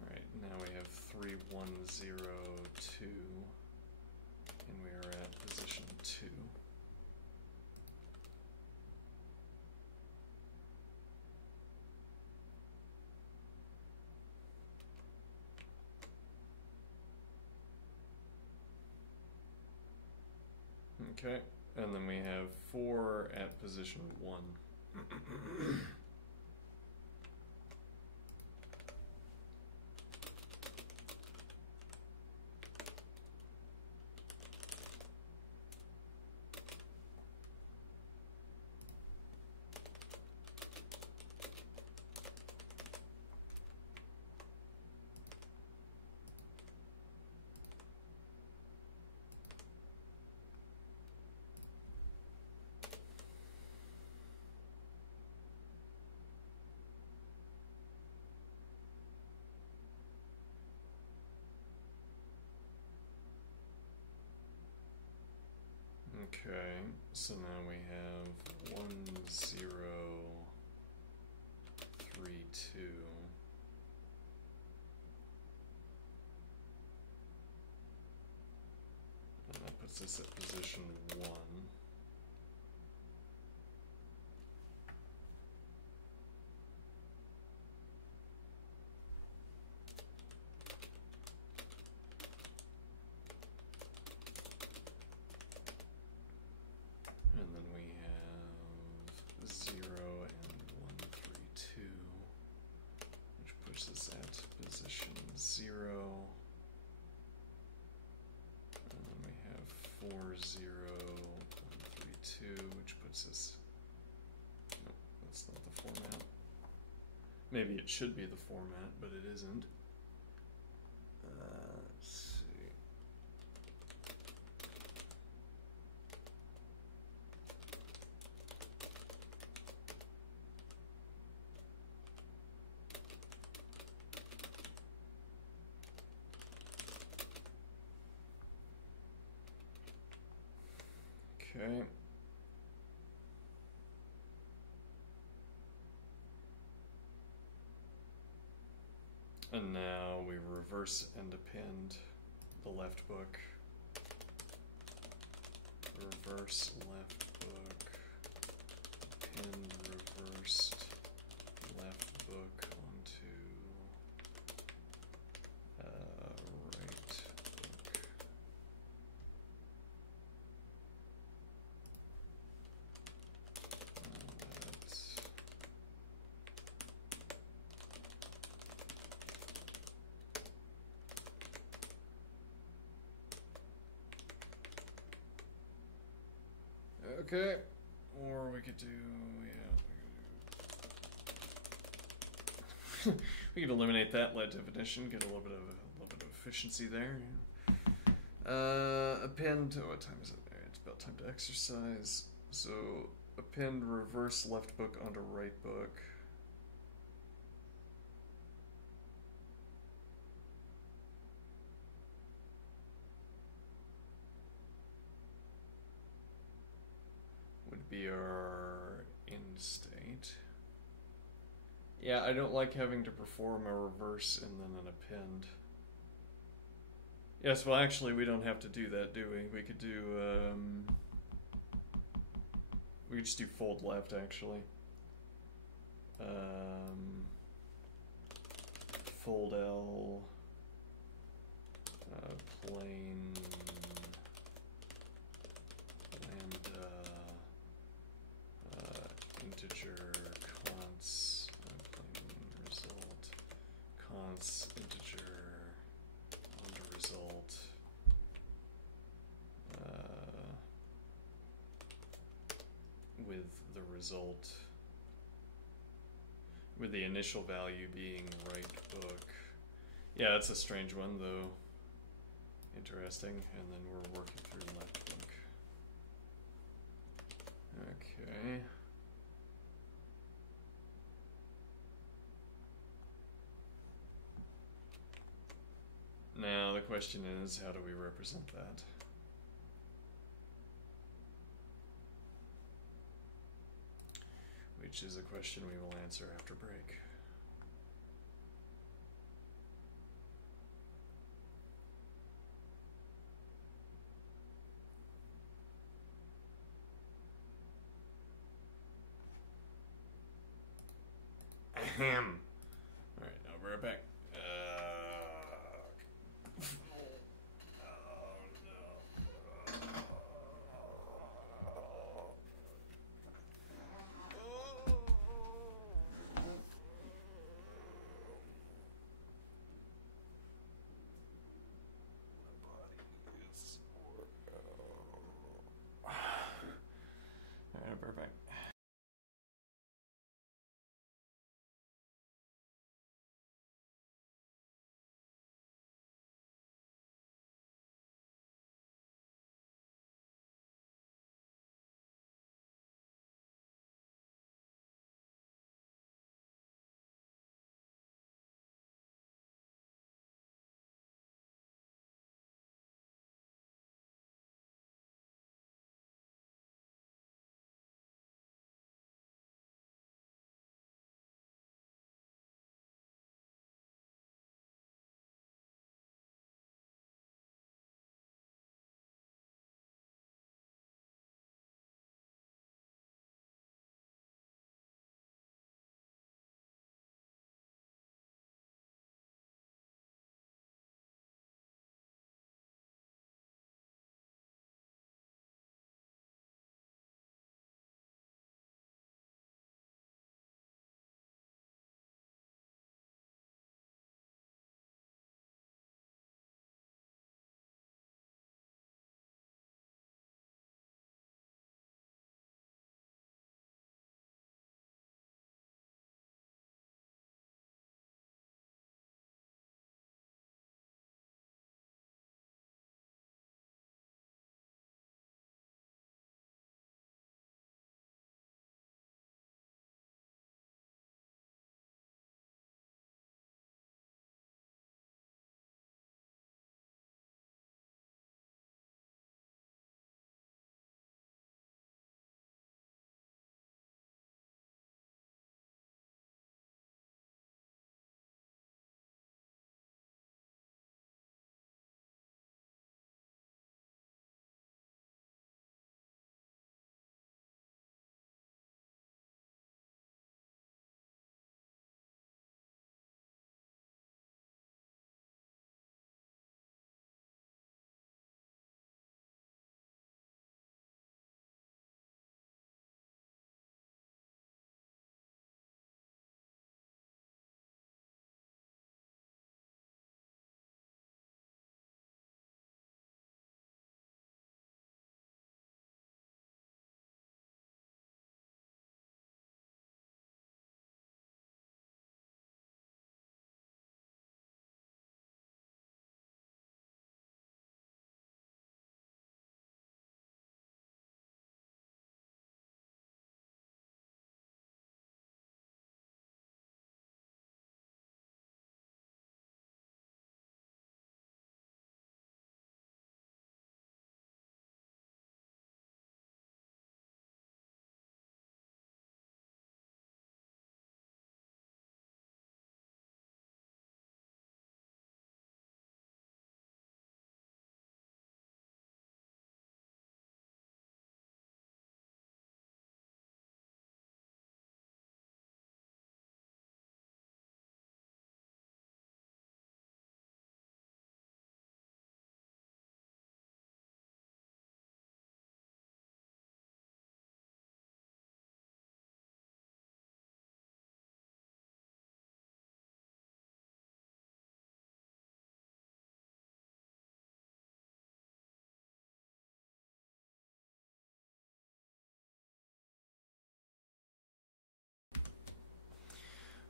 Alright, now we have 3, 1, 0, 2, and we are at position 2. Okay, and then we have 4 at position 1. Okay, so now we have 1, 0, 3, 2. And that puts us at position 1. And then we have 0 and 1, 3, 2, which puts us at position 0. And then we have 4, 0, 1, 3, 2, which puts us, nope, that's not the format. Maybe it should be the format, but it isn't. Let's see. Okay. And now we reverse and append the left book. Reverse left book. Append reversed left book onto right book. Okay, or we could do, yeah, we could eliminate that lead definition, get a little bit of efficiency there. Append. Oh, what time is it? It's about time to exercise. So append reverse left book onto right book. Would be our end state. Yeah, I don't like having to perform a reverse and then an append. Yes, well actually we don't have to do that, do we? We could do, we could just do fold left actually. Fold L, plain lambda, integer const, plain result, const integer onto result, with the result, with the initial value being right book. Yeah, that's a strange one though. Interesting. And then we're working through left book. Okay. Now the question is, how do we represent that? Which is a question we will answer after break. Ahem. Alright, I'll be right back.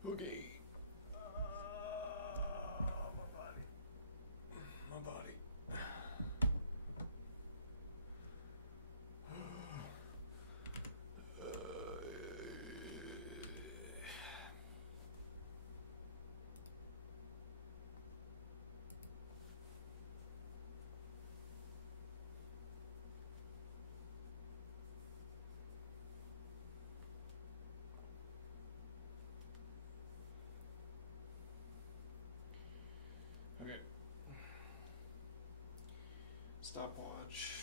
Okay. My body. Okay. Stopwatch.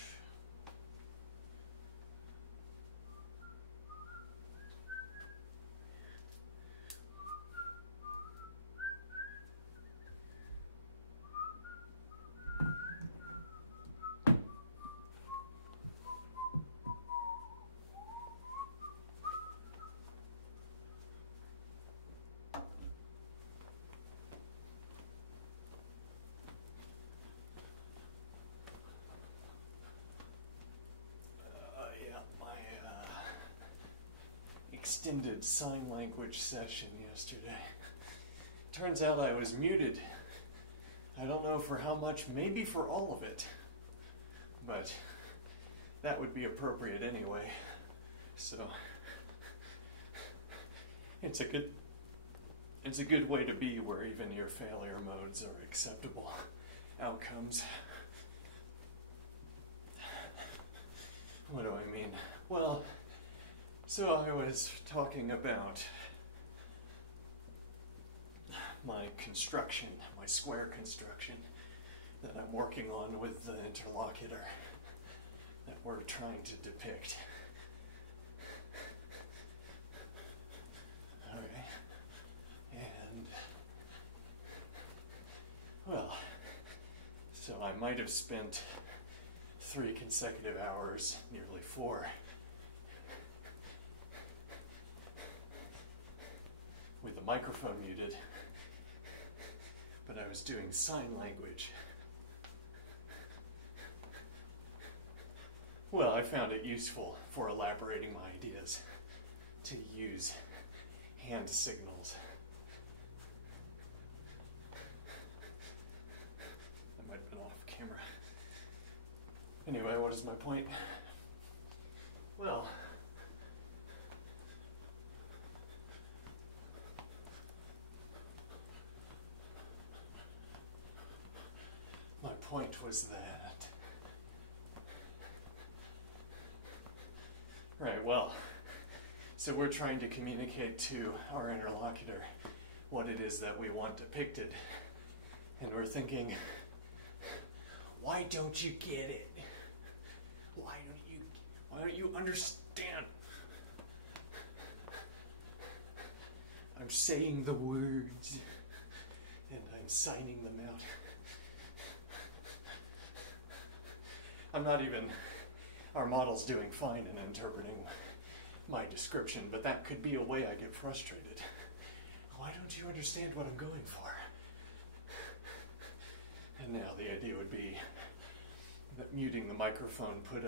Yeah, my extended sign language session yesterday. Turns out I was muted. I don't know for how much, maybe for all of it. But that would be appropriate anyway. So it's a good way to be where even your failure modes are acceptable outcomes. What do I mean? Well, so I was talking about my construction, my square construction that I'm working on with the interlocutor that we're trying to depict. Alright. And, well, so I might have spent 3 consecutive hours, nearly 4, with the microphone muted, but I was doing sign language. Well, I found it useful for elaborating my ideas to use hand signals. That might have been off camera. Anyway, what is my point? Well, my point was that, right, well, so we're trying to communicate to our interlocutor what it is that we want depicted, and we're thinking, why don't you get it? Why don't you understand? I'm saying the words, and I'm signing them out. I'm not even, our model's doing fine in interpreting my description, but that could be a way I get frustrated. Why don't you understand what I'm going for? And now the idea would be that muting the microphone put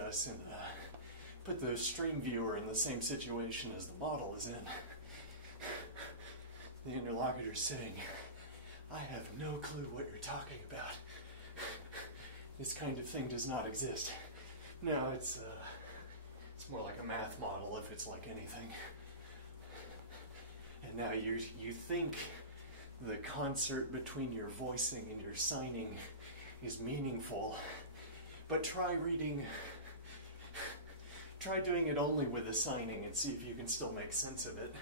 the stream viewer in the same situation as the model is in. The interlocutor's saying, I have no clue what you're talking about. This kind of thing does not exist. No, it's more like a math model if it's like anything. And now you think the concert between your voicing and your signing is meaningful, but try doing it only with the signing and see if you can still make sense of it.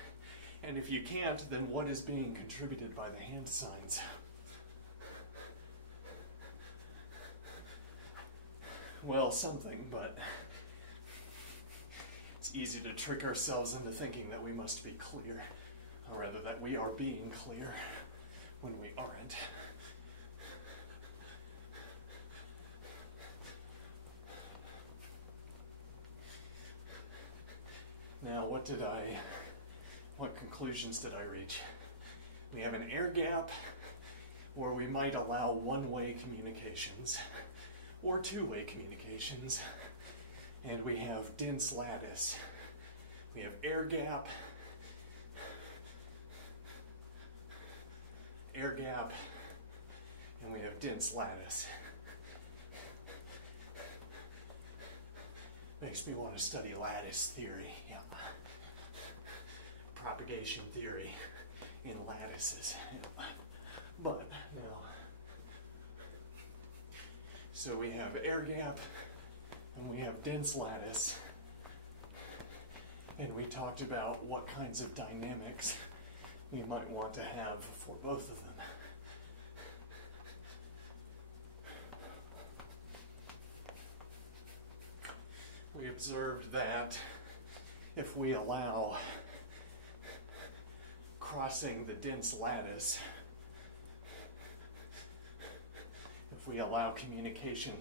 And if you can't, then what is being contributed by the hand signs? Well, something, but it's easy to trick ourselves into thinking that we must be clear, or rather that we are being clear when we aren't. Now, what conclusions did I reach? We have an air gap where we might allow one-way communications or two-way communications, and we have dense lattice. We have air gap, air gap, and we have dense lattice. Makes me want to study lattice theory, yeah. Propagation theory in lattices. Yeah. But now, so we have air gap and we have dense lattice, and we talked about what kinds of dynamics we might want to have for both of them. We observed that if we allow crossing the dense lattice, if we allow communication,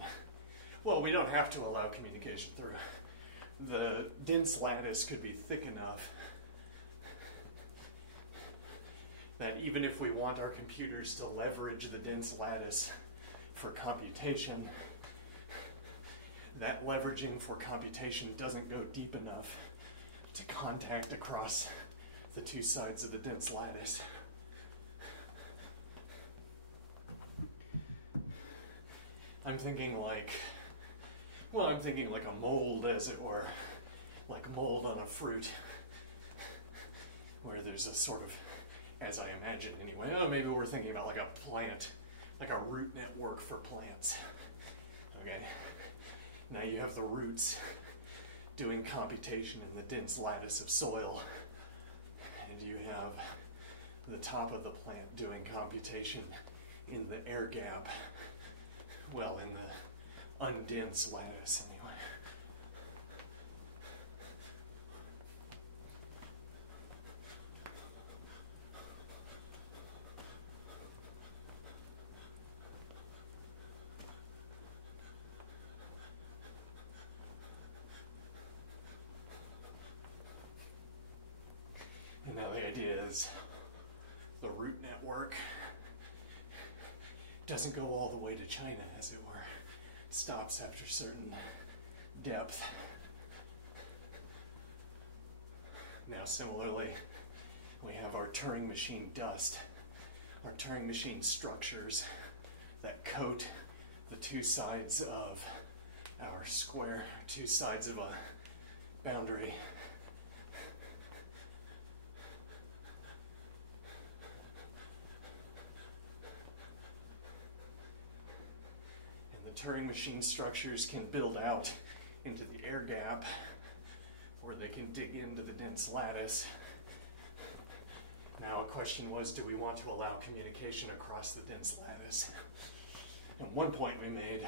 well, we don't have to allow communication through. The dense lattice could be thick enough that even if we want our computers to leverage the dense lattice for computation, that leveraging for computation doesn't go deep enough to contact across the two sides of the dense lattice. I'm thinking like a mold, as it were, like mold on a fruit, where there's a sort of, as I imagine anyway, maybe we're thinking about like a plant, like a root network for plants. Okay, now you have the roots doing computation in the dense lattice of soil, and you have the top of the plant doing computation in the air gap, well, in the undense lattice anyway. And now the idea is the root network doesn't go all the way to China, as it were. It stops after a certain depth. Now similarly, we have our Turing machine dust, our Turing machine structures that coat the two sides of our square, two sides of a boundary. Turing machine structures can build out into the air gap, or they can dig into the dense lattice. Now a question was, do we want to allow communication across the dense lattice? And one point we made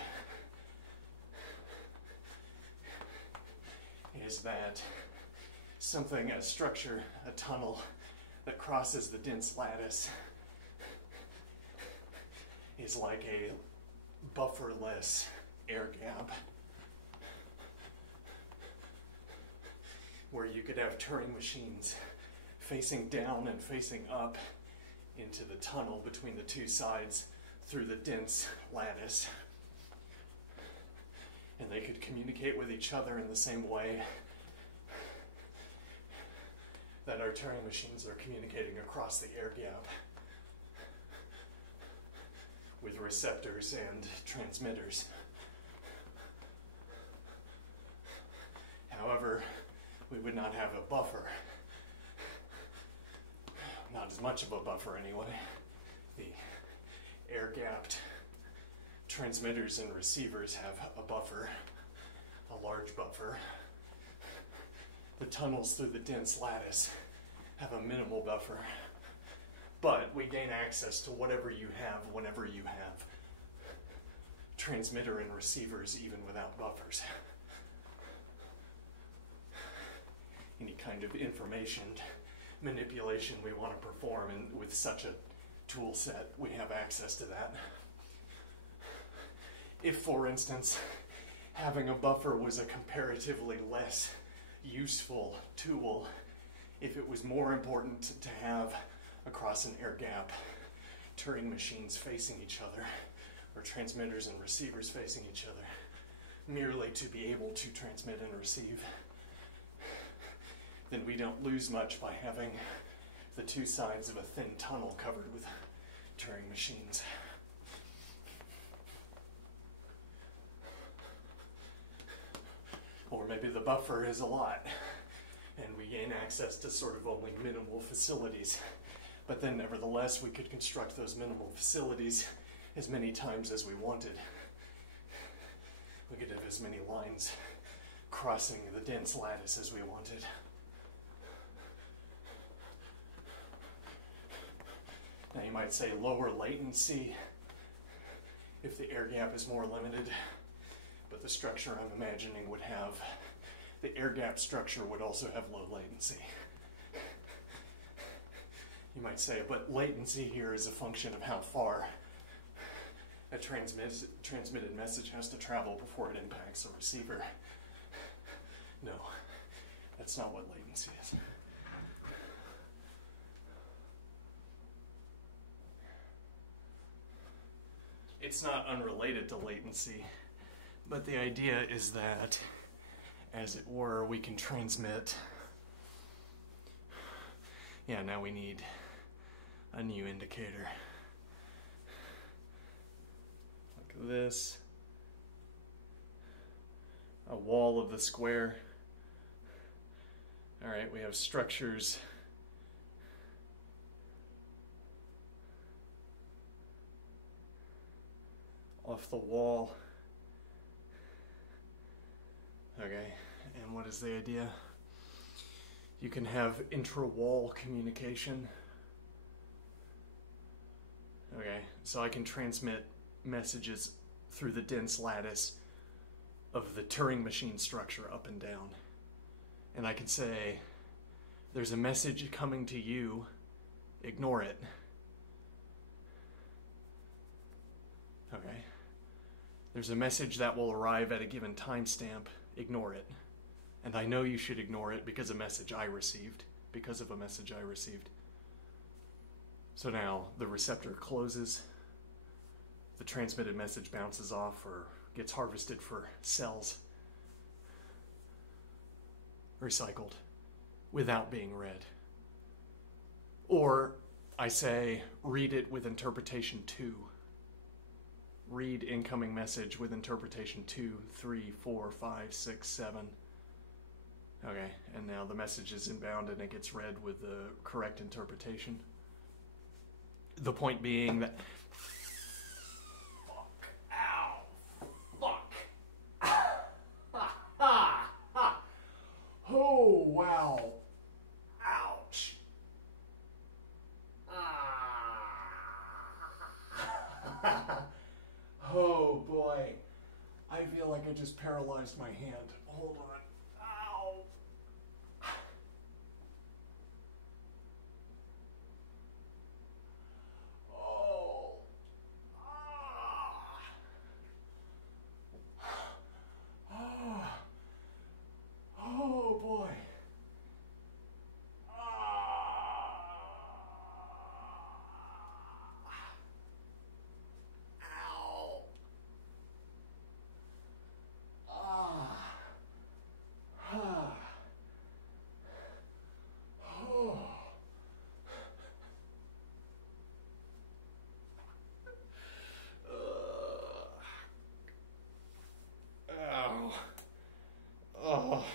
is that something, a structure, a tunnel that crosses the dense lattice is like a bufferless air gap, where you could have Turing machines facing down and facing up into the tunnel between the two sides through the dense lattice. And they could communicate with each other in the same way that our Turing machines are communicating across the air gap, with receptors and transmitters. However, we would not have a buffer. Not as much of a buffer anyway. The air-gapped transmitters and receivers have a buffer, a large buffer. The tunnels through the dense lattice have a minimal buffer. But we gain access to whatever you have whenever you have transmitter and receivers, even without buffers. Any kind of information manipulation we want to perform, and with such a tool set, we have access to that. If, for instance, having a buffer was a comparatively less useful tool, if it was more important to have across an air gap Turing machines facing each other, or transmitters and receivers facing each other, merely to be able to transmit and receive, then we don't lose much by having the two sides of a thin tunnel covered with Turing machines. Or maybe the buffer is a lot, and we gain access to sort of only minimal facilities. But then nevertheless, we could construct those minimal facilities as many times as we wanted. We could have as many lines crossing the dense lattice as we wanted. Now you might say lower latency if the air gap is more limited, but the structure I'm imagining would have, the air gap structure would also have low latency. You might say, but latency here is a function of how far a transmitted message has to travel before it impacts the receiver. No, that's not what latency is. It's not unrelated to latency, but the idea is that, as it were, we can transmit. Yeah, now we need a new indicator. Like this. A wall of the square. All right, we have structures. Off the wall. Okay, and what is the idea? You can have intra-wall communication. Okay, so I can transmit messages through the dense lattice of the Turing machine structure up and down. And I can say, there's a message coming to you, ignore it. Okay. There's a message that will arrive at a given timestamp, ignore it. And I know you should ignore it because of a message I received. So now the receptor closes, the transmitted message bounces off or gets harvested for cells, recycled, without being read. Or I say, read it with interpretation 2. Read incoming message with interpretation 2, 3, 4, 5, 6, 7. Okay, and now the message is inbound and it gets read with the correct interpretation. The point being that... Fuck. Ow. Fuck. Oh, wow. Ouch. Oh, boy. I feel like I just paralyzed my hand. Hold on. Ow. Oh. Ah. Oh, boy. Ow. Ow. Oh.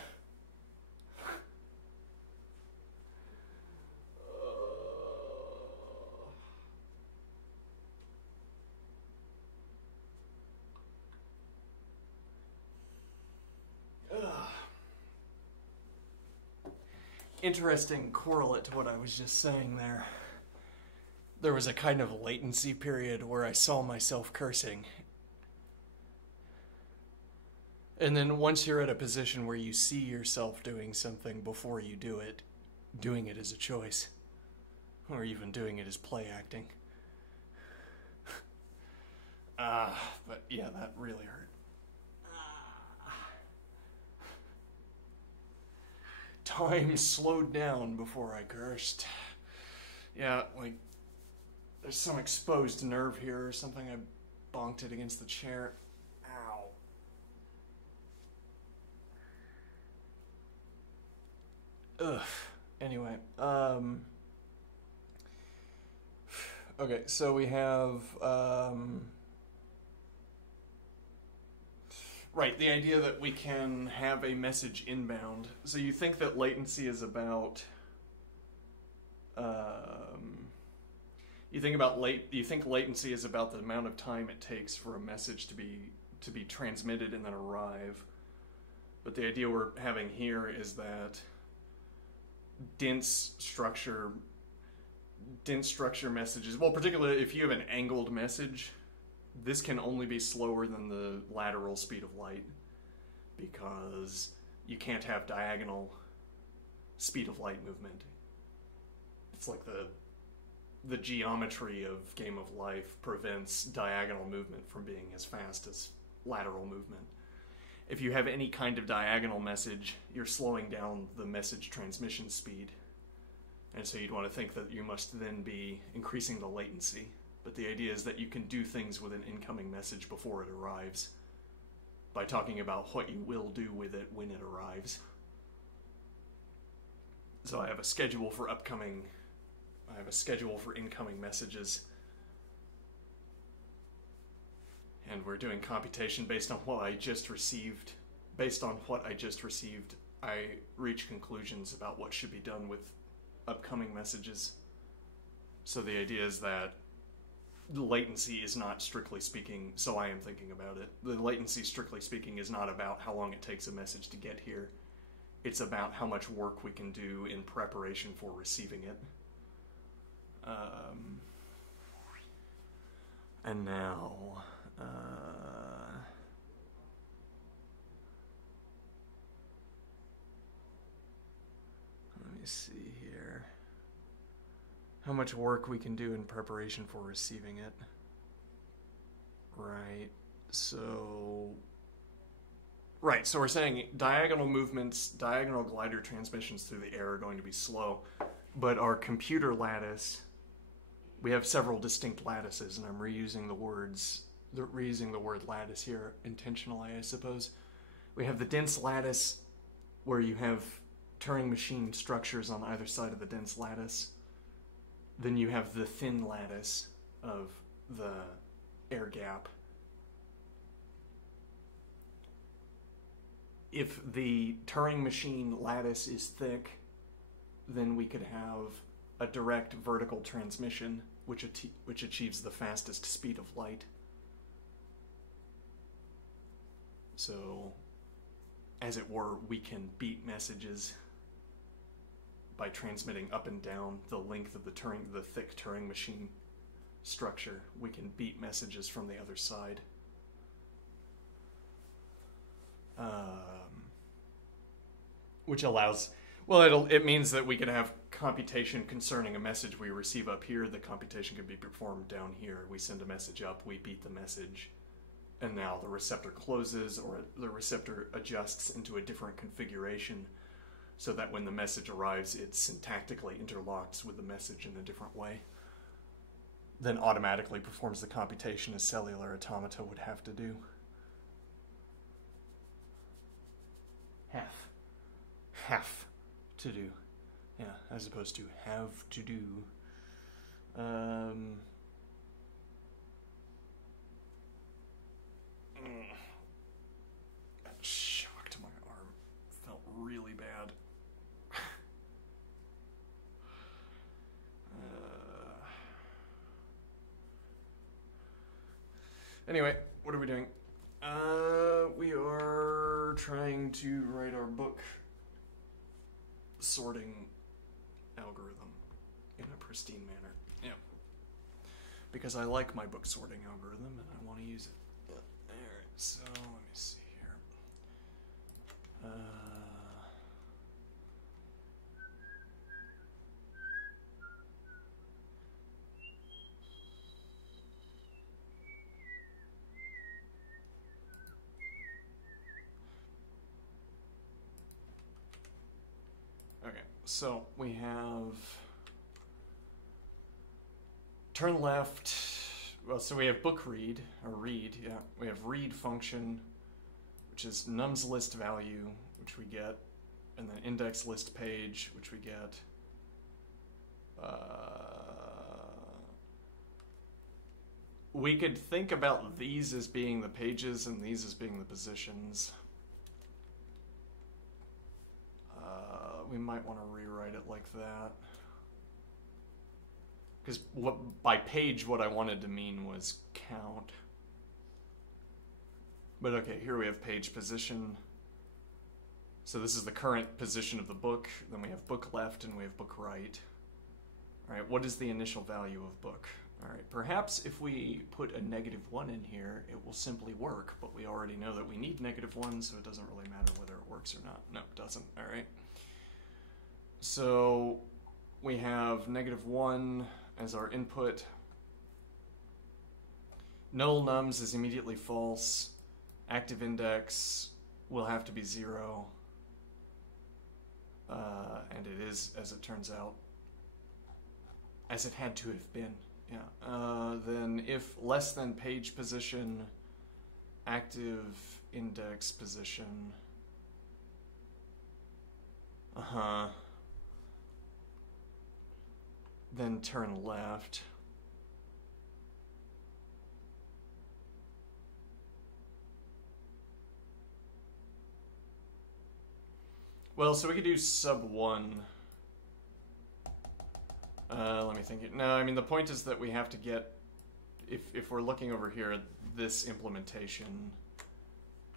Interesting correlate to what I was just saying there. There was a kind of latency period where I saw myself cursing. And then once you're at a position where you see yourself doing something before you do it, doing it as a choice, or even doing it as play acting. But yeah, that really hurt. Time slowed down before I cursed. Yeah, like, there's some exposed nerve here or something. I bonked it against the chair. Ow. Ugh. Anyway, Okay, so we have right, the idea that we can have a message inbound. So you think that latency is about you think latency is about the amount of time it takes for a message to be transmitted and then arrive. But the idea we're having here is that dense structure messages, well, particularly if you have an angled message, this can only be slower than the lateral speed of light, because you can't have diagonal speed of light movement. It's like the geometry of Game of Life prevents diagonal movement from being as fast as lateral movement. If you have any kind of diagonal message, you're slowing down the message transmission speed. And so you'd want to think that you must then be increasing the latency. But the idea is that you can do things with an incoming message before it arrives by talking about what you will do with it when it arrives. So I have a schedule for incoming messages. And we're doing computation based on what I just received. Based on what I just received, I reach conclusions about what should be done with upcoming messages. So the idea is that latency is not, strictly speaking, so I am thinking about it, the latency, strictly speaking, is not about how long it takes a message to get here. It's about how much work we can do in preparation for receiving it. And now, let me see here. How much work we can do in preparation for receiving it. Right, so we're saying diagonal movements, diagonal glider transmissions through the air are going to be slow, but our computer lattice, we have several distinct lattices, and I'm reusing the word lattice here intentionally, I suppose. We have the dense lattice, where you have Turing machine structures on either side of the dense lattice. Then you have the thin lattice of the air gap. If the Turing machine lattice is thick, then we could have a direct vertical transmission, which achieves the fastest speed of light. So, as it were, we can beat messages by transmitting up and down the length of the thick Turing machine structure. We can beat messages from the other side. Which allows, well, it means that we can have computation concerning a message we receive up here. The computation can be performed down here. We send a message up, we beat the message, and now the receptor closes, or the receptor adjusts into a different configuration, so that when the message arrives, it syntactically interlocks with the message in a different way. Then automatically performs the computation a cellular automata would have to do. Have to do. Yeah, as opposed to have to do. That shock to my arm felt really bad. Anyway, what are we doing? We are trying to write our book sorting algorithm in a pristine manner. Yeah. Because I like my book sorting algorithm and I want to use it. Alright, so let me see here. Okay, so we have turn left. Well, so we have book read, or read, yeah. We have read function, which is num's list value, which we get, and then index list page, which we get. we could think about these as being the pages and these as being the positions. We might want to rewrite it like that. Because by page, what I wanted to mean was count. But okay, here we have page position. So this is the current position of the book. Then we have book left and we have book right. All right, what is the initial value of book? All right, perhaps if we put a -1 in here, it will simply work, but we already know that we need -1, so it doesn't really matter whether it works or not. No, it doesn't. All right. So we have -1 as our input. Null nums is immediately false. Active index will have to be 0. And it is, as it turns out, as it had to have been. Yeah. Then if less than page position, active index position. Then turn left. Well, so we could do sub1. Let me think. No, I mean, the point is that we have to get, if we're looking over here at this implementation,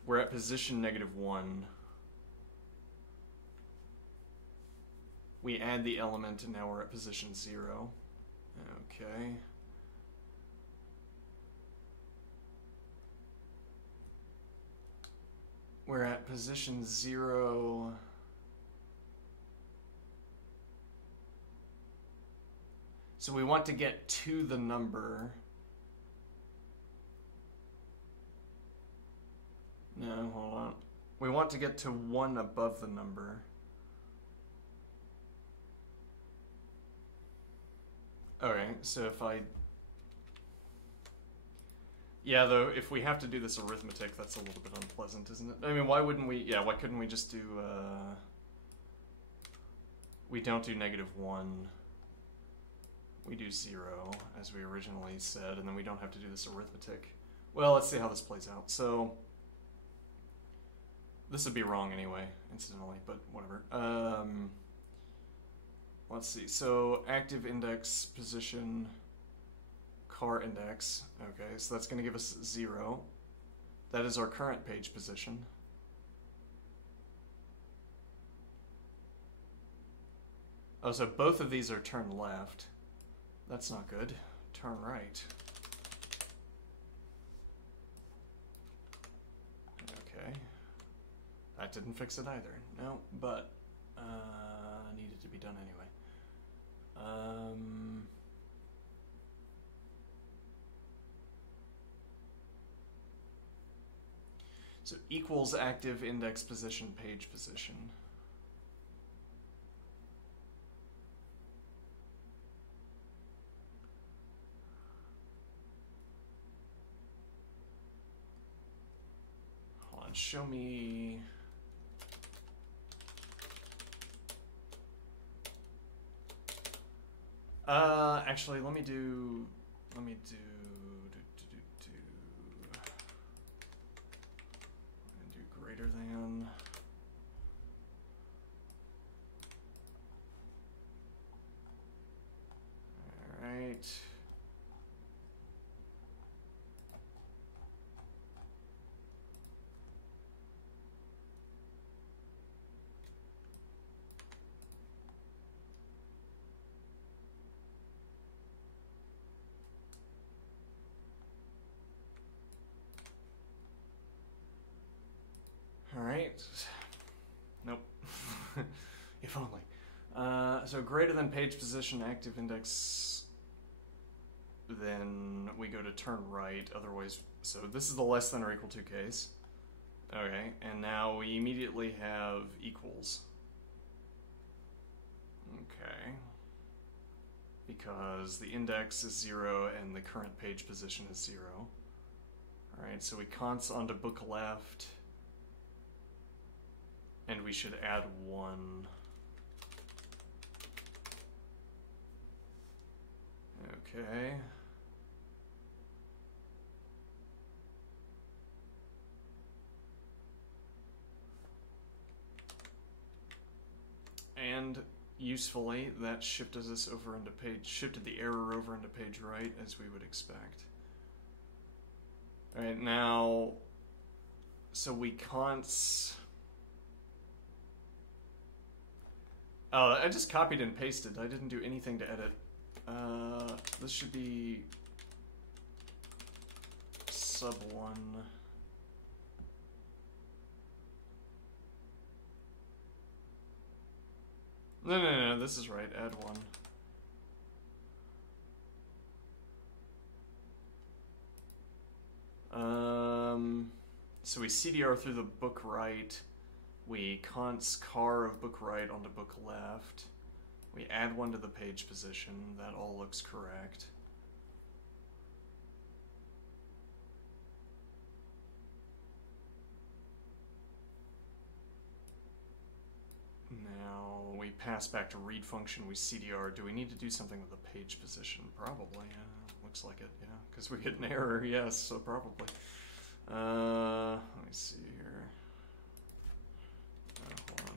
we're at position -1. We add the element, and now we're at position 0. Okay. We're at position 0. So we want to get to the number. No, hold on. We want to get to 1 above the number. Okay, so if I... Yeah, though, if we have to do this arithmetic, that's a little bit unpleasant, isn't it? I mean, why wouldn't we... Yeah, why couldn't we just do... We don't do -1. We do 0, as we originally said, and then we don't have to do this arithmetic. Well, let's see how this plays out. So, this would be wrong anyway, incidentally, but whatever. Let's see. So, active index position, car index. Okay, so that's going to give us 0. That is our current page position. Oh, so both of these are turn left. That's not good. Turn right. Okay. That didn't fix it either. No, but needed to be done anyway. So equals active index position, page position. Show me. Actually, let me do greater than. All right. Alright. Nope. If only. So greater than page position, active index, then we go to turn right, otherwise, so this is the less than or equal to case. Okay, and now we immediately have equals. Okay. Because the index is 0 and the current page position is 0. Alright, so we const onto book left. And we should add 1. Okay. And usefully, that shifted us over into shifted the error over into page right, as we would expect. Alright, now, so we const... Oh, I just copied and pasted. I didn't do anything to edit. This should be sub1. No, this is right. Add one. So we CDR through the book right. We const car of book right onto book left. We add one to the page position. That all looks correct. Now we pass back to read function. We CDR. Do we need to do something with the page position? Probably. Looks like it. Yeah, because we get an error. Yes, so probably. Let me see here. Hold on.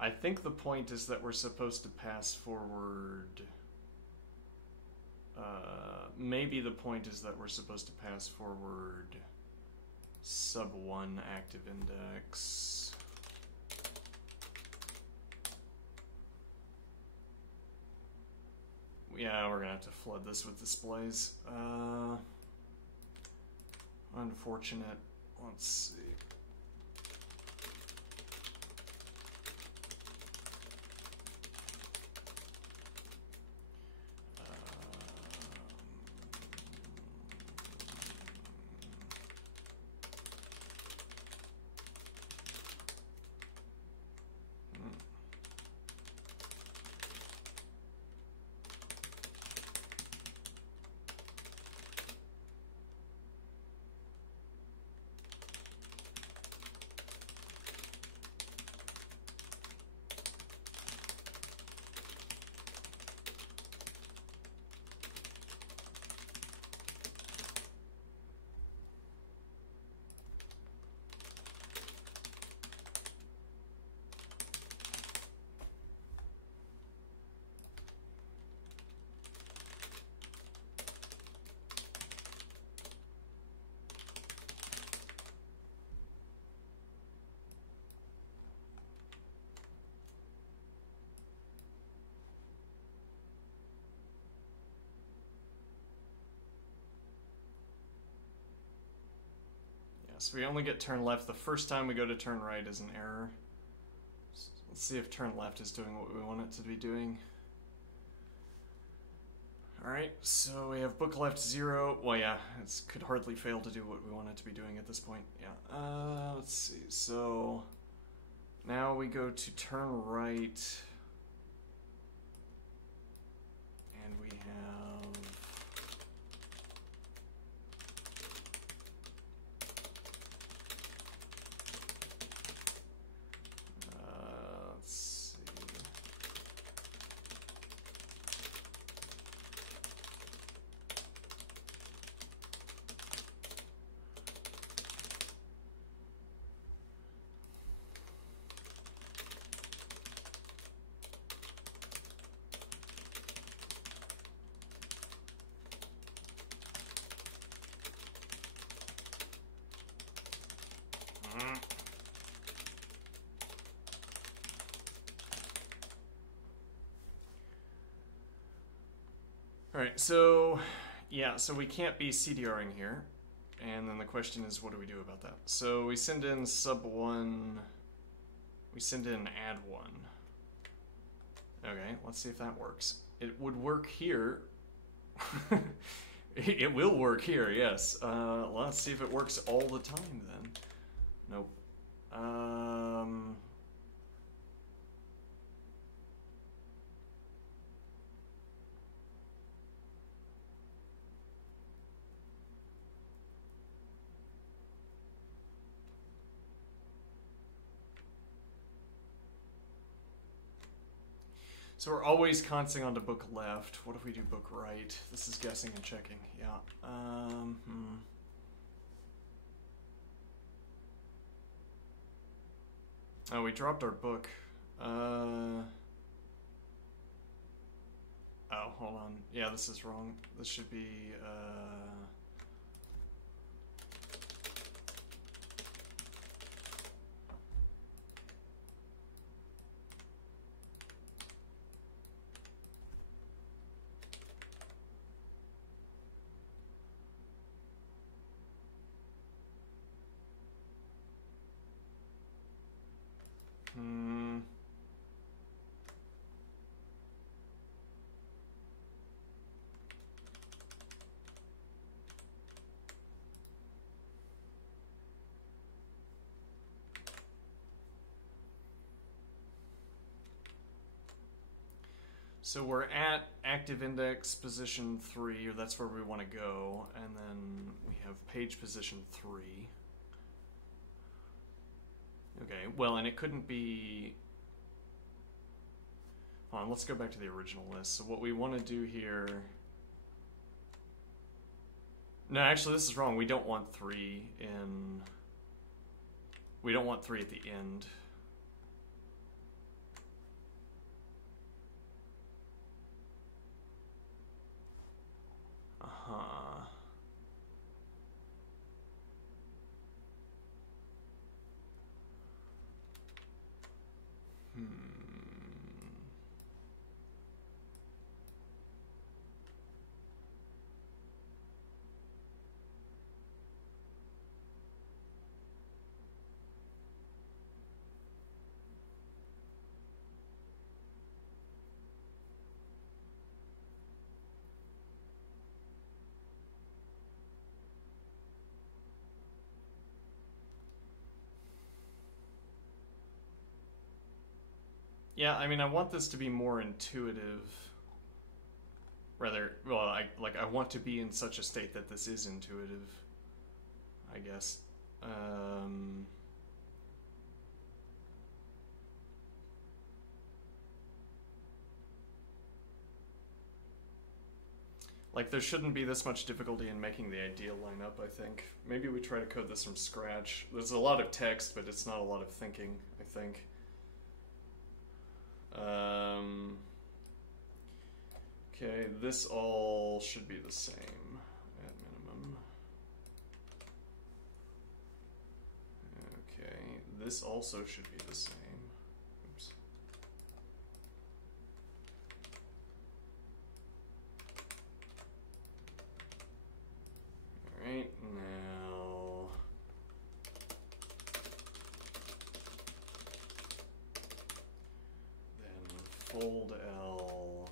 I think the point is that we're supposed to pass forward... maybe the point is that we're supposed to pass forward sub1 active index. Yeah, we're gonna have to flood this with displays. Unfortunate. Let's see. So we only get turn left. The first time we go to turn right is an error. So let's see if turn left is doing what we want it to be doing. Alright, so we have book left 0. Well, yeah, it could hardly fail to do what we want it to be doing at this point. Yeah, let's see. So now we go to turn right. And we have... Alright, so, yeah, so we can't be CDRing here. And then the question is, what do we do about that? So we send in sub1, we send in add one. Okay, let's see if that works. It would work here. It will work here, yes. Let's see if it works all the time then. Nope. So we're always constantly on to book left. What if we do book right? This is guessing and checking. Yeah. Oh, we dropped our book. Oh, hold on. Yeah, this is wrong. This should be, So we're at active index position 3, or that's where we want to go, and then we have page position 3. Okay, well, and it couldn't be... Hold on, let's go back to the original list. So what we want to do here... No, actually, this is wrong. We don't want 3 in... We don't want 3 at the end. Yeah, I mean, I want this to be more intuitive. Rather, well, I want to be in such a state that this is intuitive, I guess. Like, there shouldn't be this much difficulty in making the idea line up, I think. Maybe we try to code this from scratch. There's a lot of text, but it's not a lot of thinking, I think. Okay, this all should be the same at minimum. Okay, this also should be the same. Oops. Alright, now... Then fold L,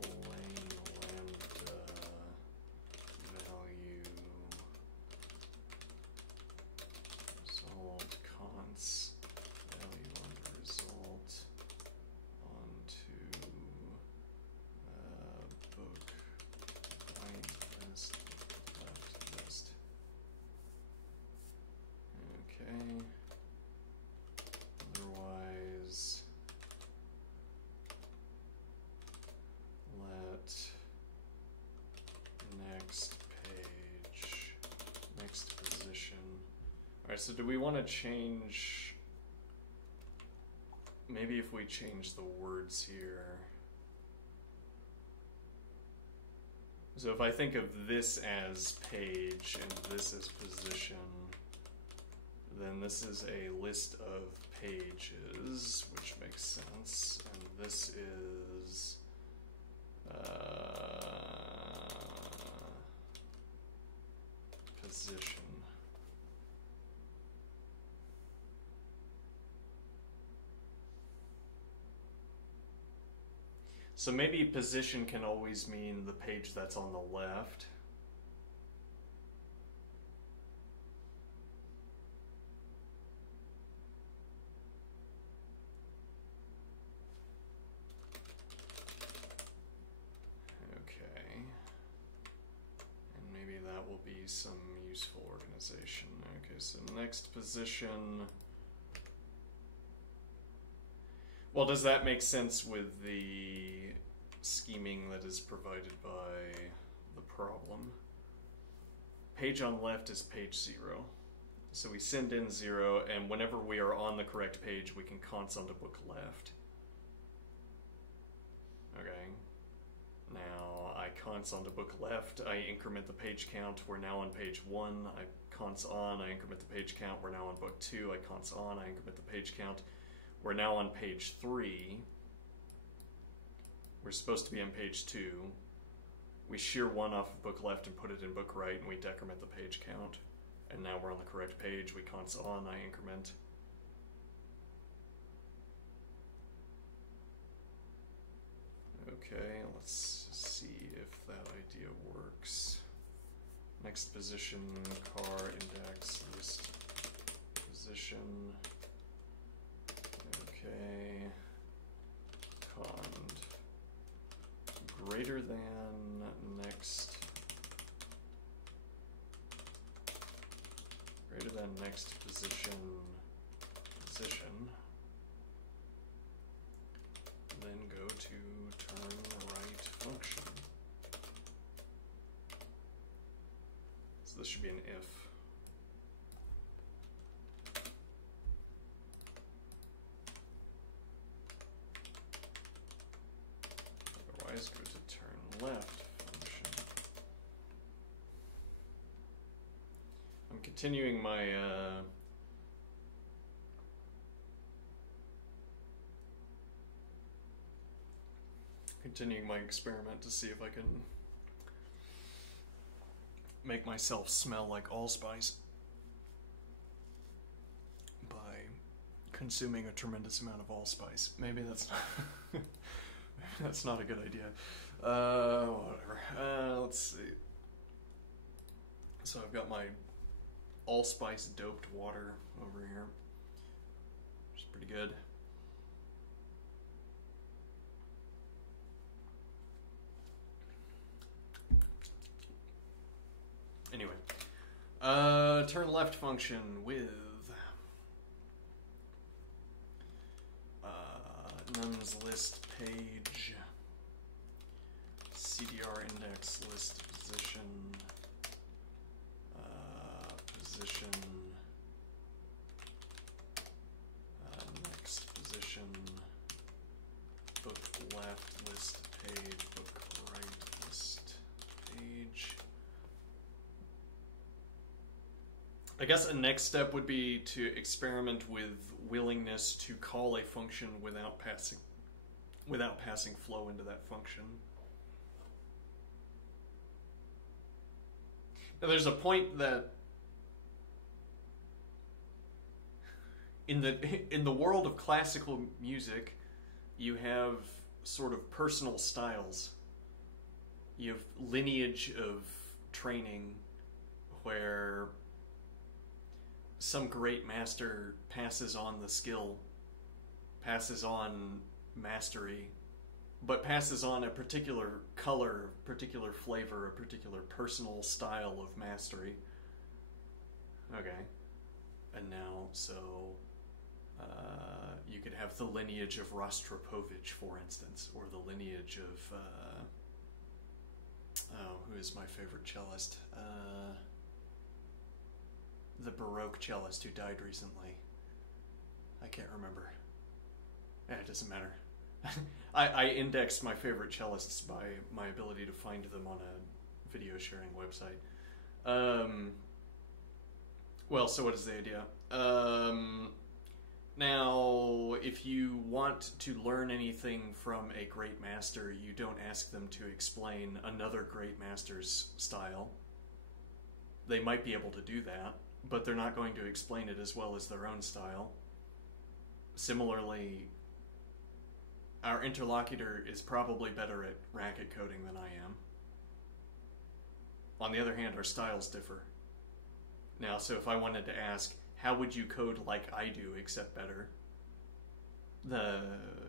plain lambda, value, result, const, value under result, onto book, right list, left list. Okay. Otherwise, let next page, next position. Alright, so do we want to change, maybe if we change the words here. So if I think of this as page and this as position, then this is a list of pages, which makes sense, and this is position. So maybe position can always mean the page that's on the left. Some useful organization. Okay, so next position. Well, does that make sense with the scheming that is provided by the problem? Page on left is page 0. So we send in 0, and whenever we are on the correct page, we can const onto book left. Okay. Now I const onto book left, I increment the page count, we're now on page 1, I const on, I increment the page count, we're now on book 2, I const on, I increment the page count, we're now on page 3, we're supposed to be on page 2, we shear 1 off of book left and put it in book right, and we decrement the page count, and now we're on the correct page, we const on, I increment. Okay, let's see if that idea works. Next position, car, index, list, position. Okay. Cond. Greater than next. Greater than next position. Position. Then go to turn right function. So this should be an if. Otherwise, go to turn left function. I'm continuing my experiment to see if I can make myself smell like allspice by consuming a tremendous amount of allspice. Maybe that's not that's not a good idea. Whatever. Let's see. So I've got my allspice doped water over here, which is pretty good. Anyway, turn left function with nuns list page, CDR index list position, position, next position, book left list page, book right list page. I guess a next step would be to experiment with willingness to call a function without passing flow into that function. Now there's a point that in the world of classical music, you have sort of personal styles. You have lineage of training where some great master passes on the skill, passes on mastery, but passes on a particular color, particular flavor, a particular personal style of mastery. Okay. And now, so you could have the lineage of Rostropovich, for instance, or the lineage of, who is my favorite cellist? The Baroque cellist who died recently. I can't remember. It doesn't matter. I indexed my favorite cellists by my ability to find them on a video sharing website. Well, so what is the idea? Now, if you want to learn anything from a great master, you don't ask them to explain another great master's style. They might be able to do that, but they're not going to explain it as well as their own style. Similarly, our interlocutor is probably better at racket coding than I am. On the other hand, our styles differ. Now, so if I wanted to ask, how would you code like I do, except better? The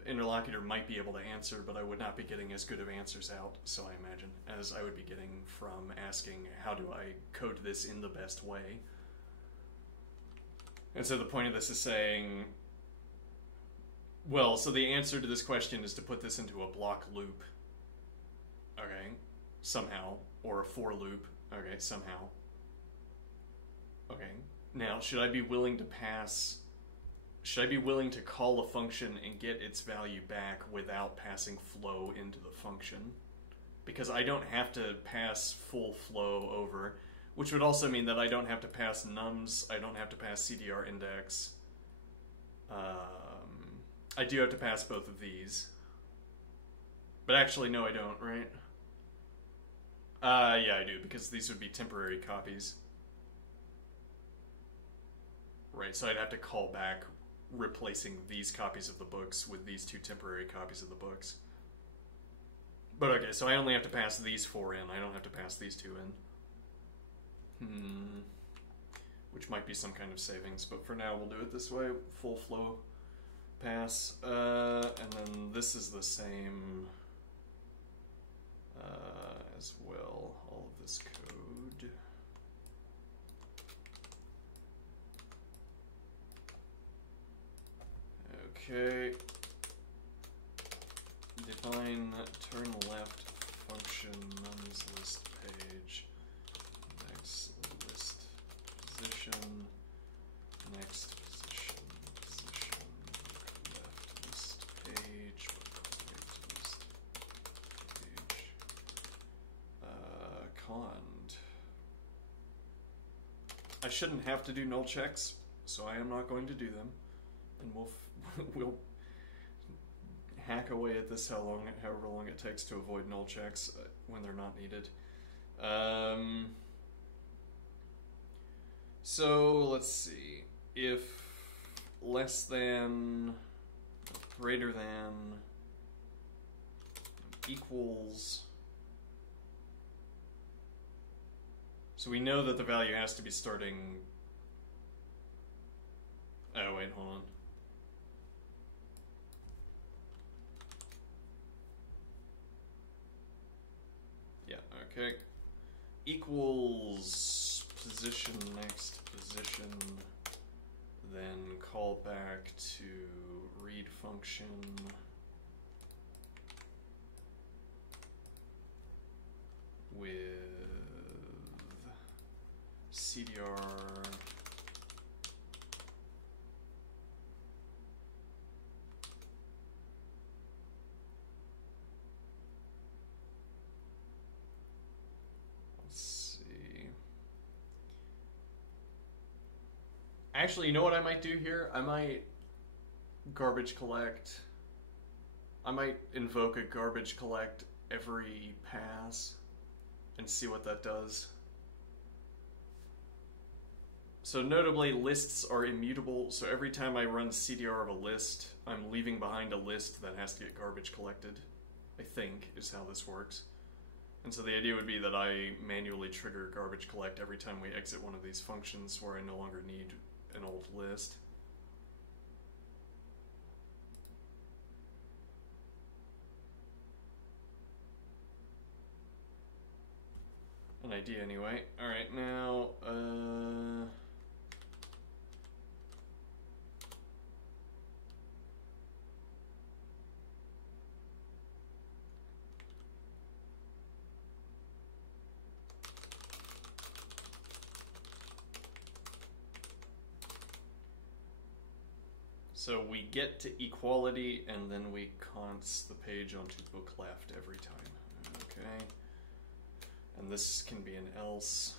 interlocutor might be able to answer, but I would not be getting as good of answers out, so I imagine, as I would be getting from asking, how do I code this in the best way? And so the point of this is saying, Well, so the answer to this question is to put this into a block loop. Okay, somehow. Or a for loop. Okay, somehow. Okay. Now, should I be willing to call a function and get its value back without passing flow into the function? Because I don't have to pass full flow over, which would also mean that I don't have to pass nums, I don't have to pass CDR index. I do have to pass both of these. But actually, no, I don't, right? Yeah, I do, because these would be temporary copies. Right, so I'd have to call back replacing these copies of the books with these two temporary copies of the books. But okay, so I only have to pass these four in. I don't have to pass these two in. Which might be some kind of savings, but for now we'll do it this way. Full flow pass. And then this is the same as well. All of this code. Okay. Define turn left function nums list page. Next list position. Next position left list page. Right list page. Cond. I shouldn't have to do null checks, so I am not going to do them, and we'll hack away at this however long it takes to avoid null checks when they're not needed. So let's see. If less than, greater than, equals. So we know that the value has to be starting. Oh, wait, hold on. Yeah, okay. Equals position next position, then call back to read function with CDR Actually, you know what I might do here? I might garbage collect. I might invoke a garbage collect every pass and see what that does. So notably, lists are immutable, so every time I run CDR of a list, I'm leaving behind a list that has to get garbage collected, I think, is how this works. And so the idea would be that I manually trigger garbage collect every time we exit one of these functions where I no longer need an old list. An idea anyway. Alright, now, so we get to equality and then we const the page onto book left every time. Okay. And this can be an else.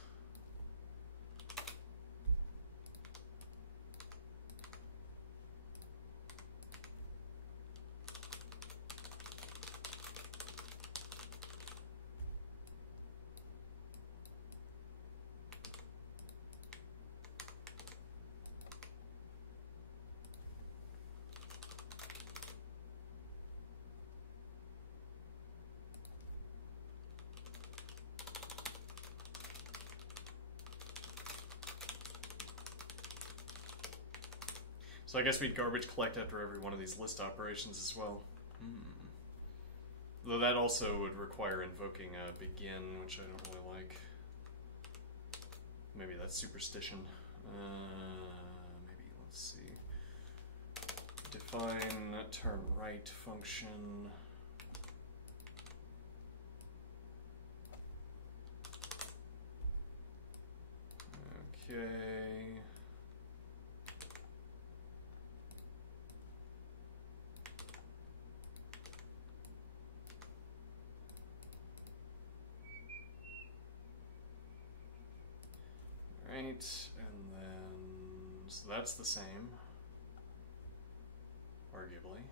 So I guess we'd garbage collect after every one of these list operations as well. Though that also would require invoking a begin, which I don't really like. Maybe that's superstition. Maybe, let's see. Define turn right function. Okay. Right, and then, so that's the same, arguably.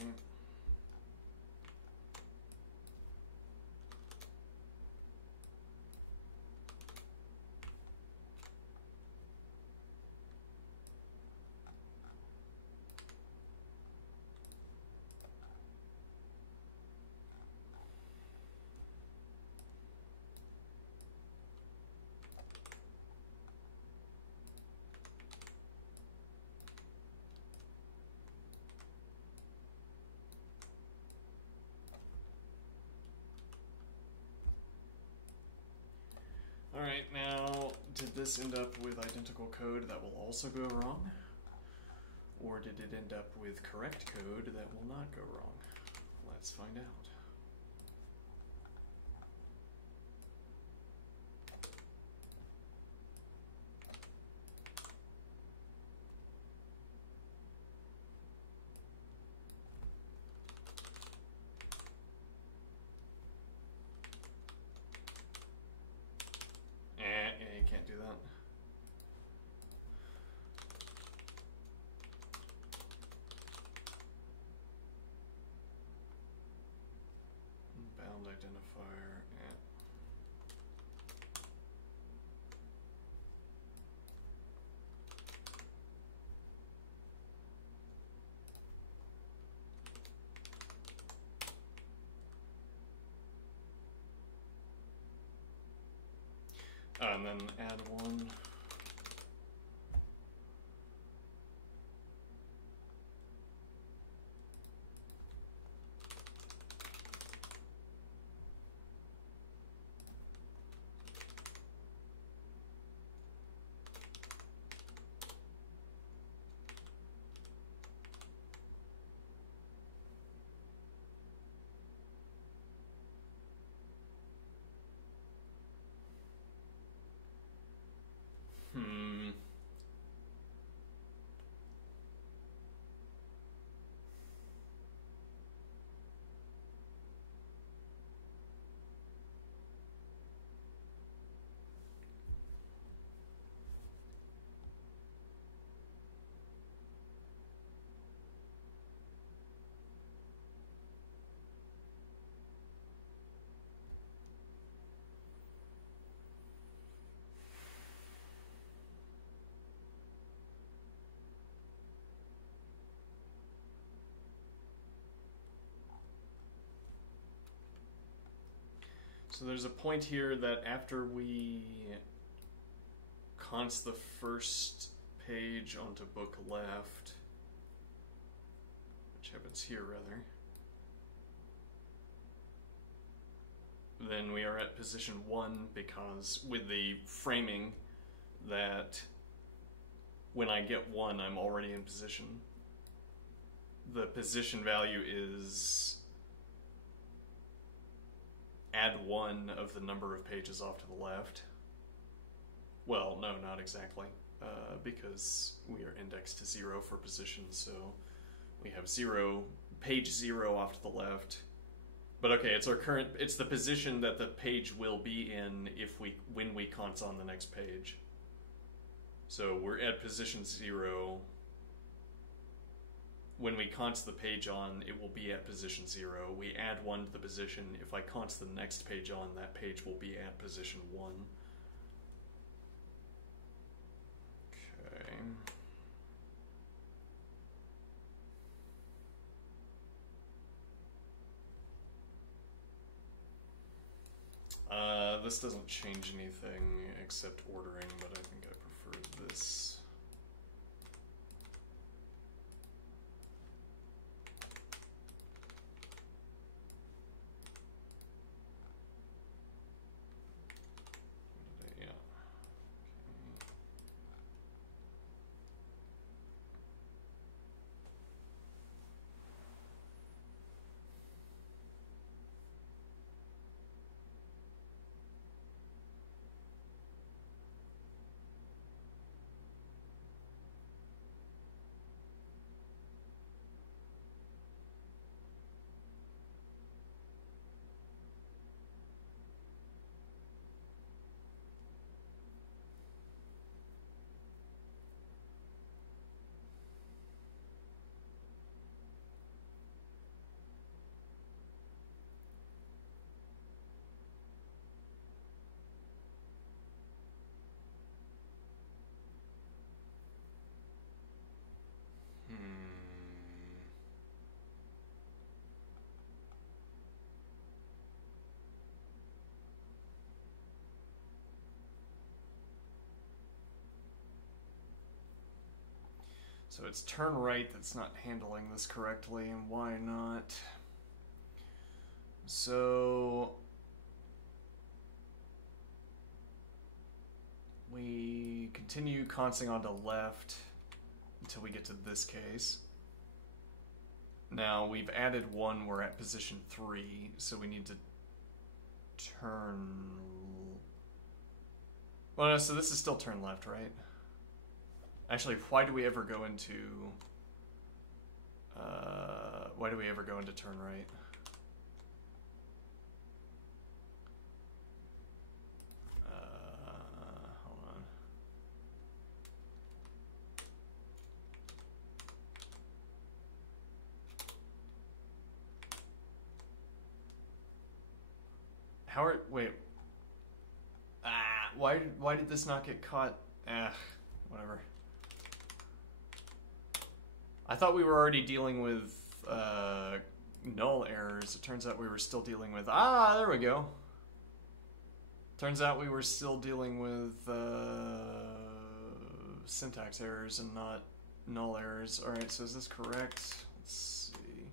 Okay. Alright, now, did this end up with identical code that will also go wrong? Or did it end up with correct code that will not go wrong? Let's find out. Yeah, you can't do that. Bound identifier, yeah. And then add one. So there's a point here that after we const the first page onto book left, which happens here rather, then we are at position 1 because with the framing that when I get 1 I'm already in position. The position value is add 1 of the number of pages off to the left. Well, no, not exactly, because we are indexed to 0 for position, so we have 0, page 0 off to the left. But okay, it's the position that the page will be in when we const on the next page. So we're at position 0. When we const the page on, it will be at position 0. We add 1 to the position. If I const the next page on, that page will be at position 1. Okay. This doesn't change anything except ordering, but I think I prefer this. Yeah. So it's turn right that's not handling this correctly, and why not? So we continue consting onto left until we get to this case. Now we've added 1, we're at position 3, so we need to turn... Well, no, so this is still turn left, right? Actually, why do we ever go into... why do we ever go into turn right? Hold on. How are... Wait. Why did this not get caught? Whatever. I thought we were already dealing with null errors. It turns out we were still dealing with... there we go. Turns out we were still dealing with syntax errors and not null errors. Alright, so is this correct? Let's see.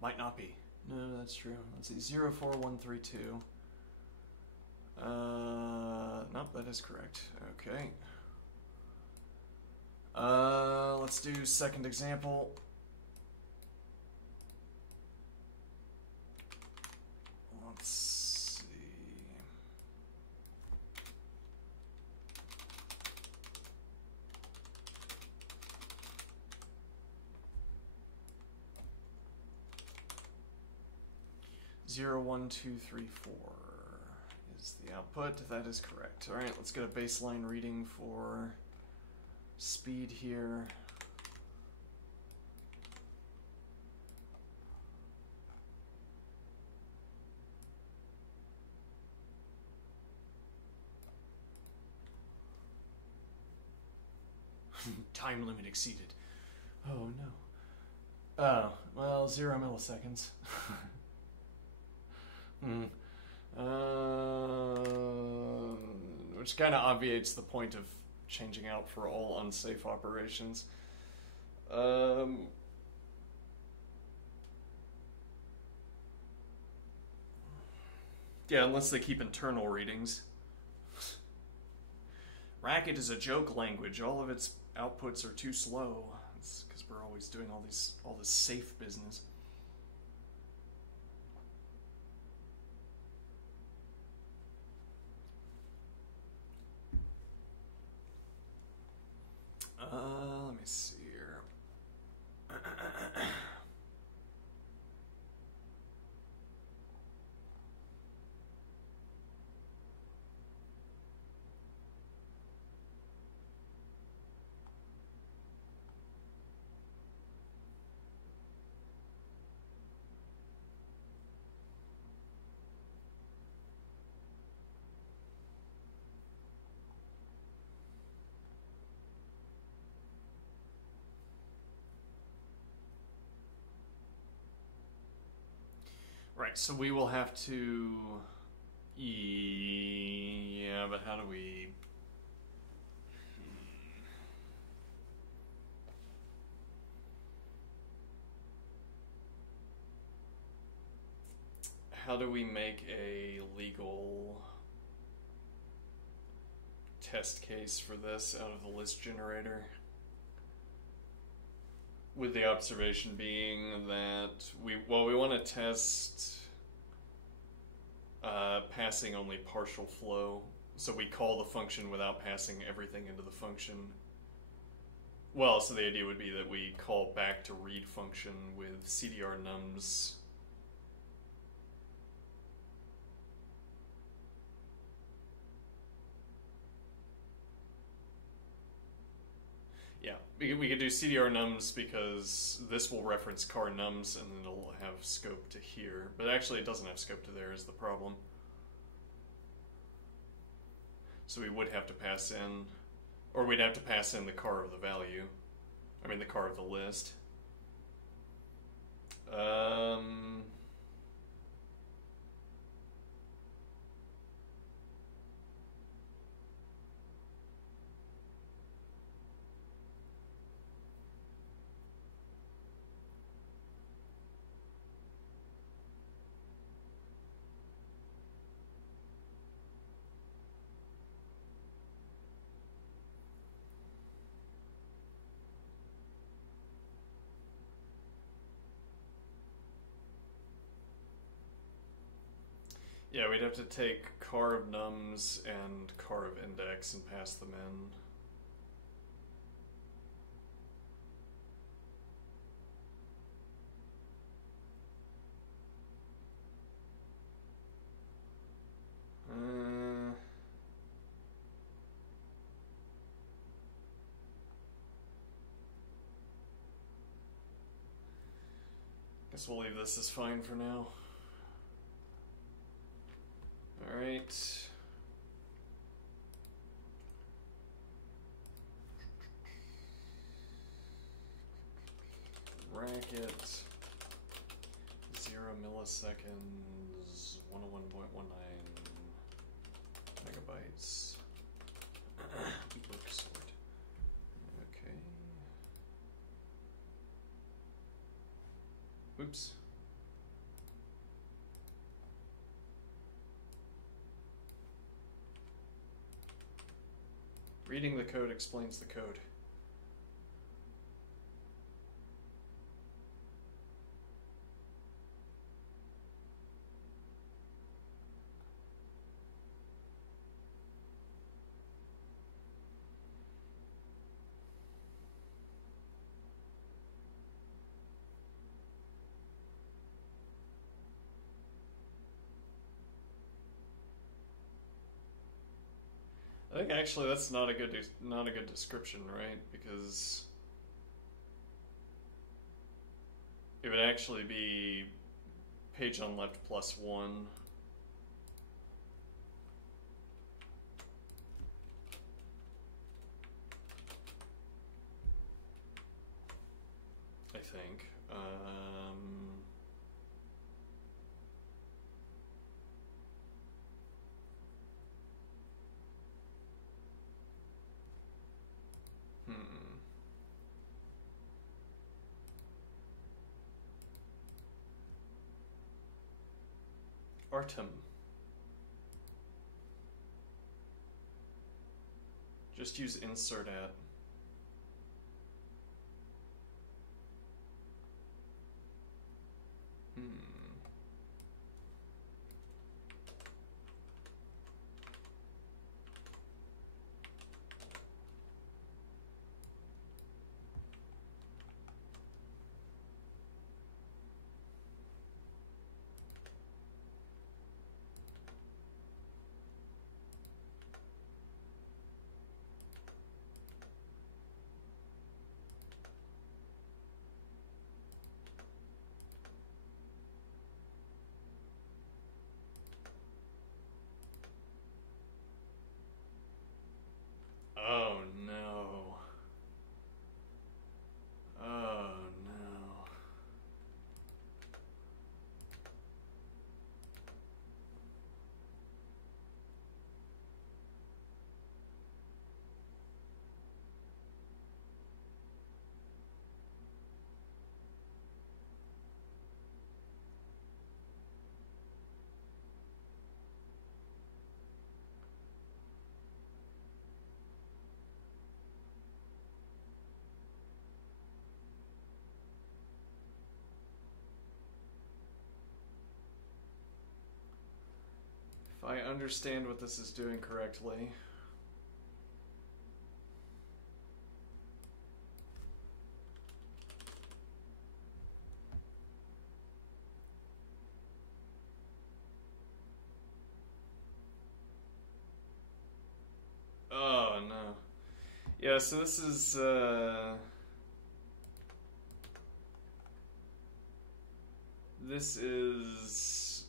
Might not be. No, that's true. Let's see. 04132. Nope, that is correct. Okay. Let's do second example. Let's see. Zero, 1, 2, 3, 4 is the output. That is correct. All right, let's get a baseline reading for speed here. Time limit exceeded. Oh no. Oh, well, 0 milliseconds. Which kind of obviates the point of changing out for all unsafe operations. Yeah, unless they keep internal readings. Racket is a joke language. All of its outputs are too slow. It's because we're always doing all this safe business. Let me see here. Right, so we will have to... Yeah, but how do we... How do we make a legal test case for this out of the list generator? With the observation being that we want to test passing only partial flow. So we call the function without passing everything into the function. Well, so the idea would be that we call back to read function with cdr nums. Yeah, we could do cdr nums because this will reference car nums and then it'll have scope to here. But actually it doesn't have scope to there is the problem. So we would have to pass in, or we'd have to pass in the car of the value. I mean the car of the list. Yeah, we'd have to take car of nums and car of index and pass them in. Guess we'll leave this as fine for now. Alright. Racket. 0 milliseconds. 101.19 megabytes. Book sort. Okay. Oops. Reading the code explains the code. I think actually that's not a good description, right? Because it would actually be page on left +1. I think. Artem. Just use insert at. I understand what this is doing correctly. Oh no. Yeah, so this is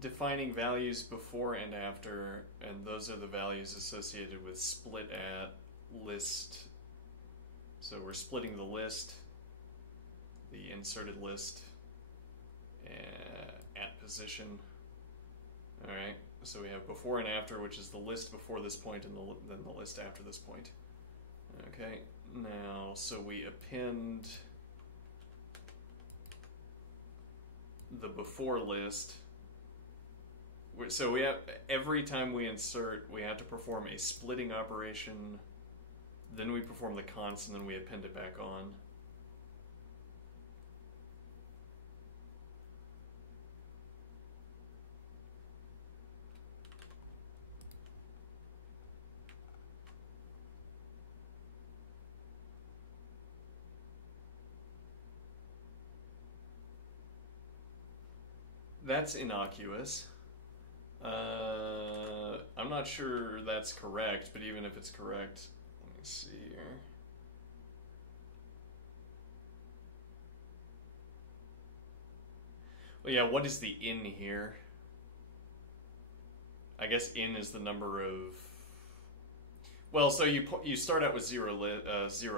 defining values before and after, and those are the values associated with split at list. So we're splitting the list, the inserted list, at position. Alright, so we have before and after, which is the list before this point and then the list after this point. Okay, now, so we append the before list. So we have, every time we insert, we have to perform a splitting operation, then we perform the const, and then we append it back on. That's innocuous. I'm not sure that's correct, but even if it's correct, let me see here. Well, yeah, what is the in here? I guess in is the number of... Well, so you start out with zero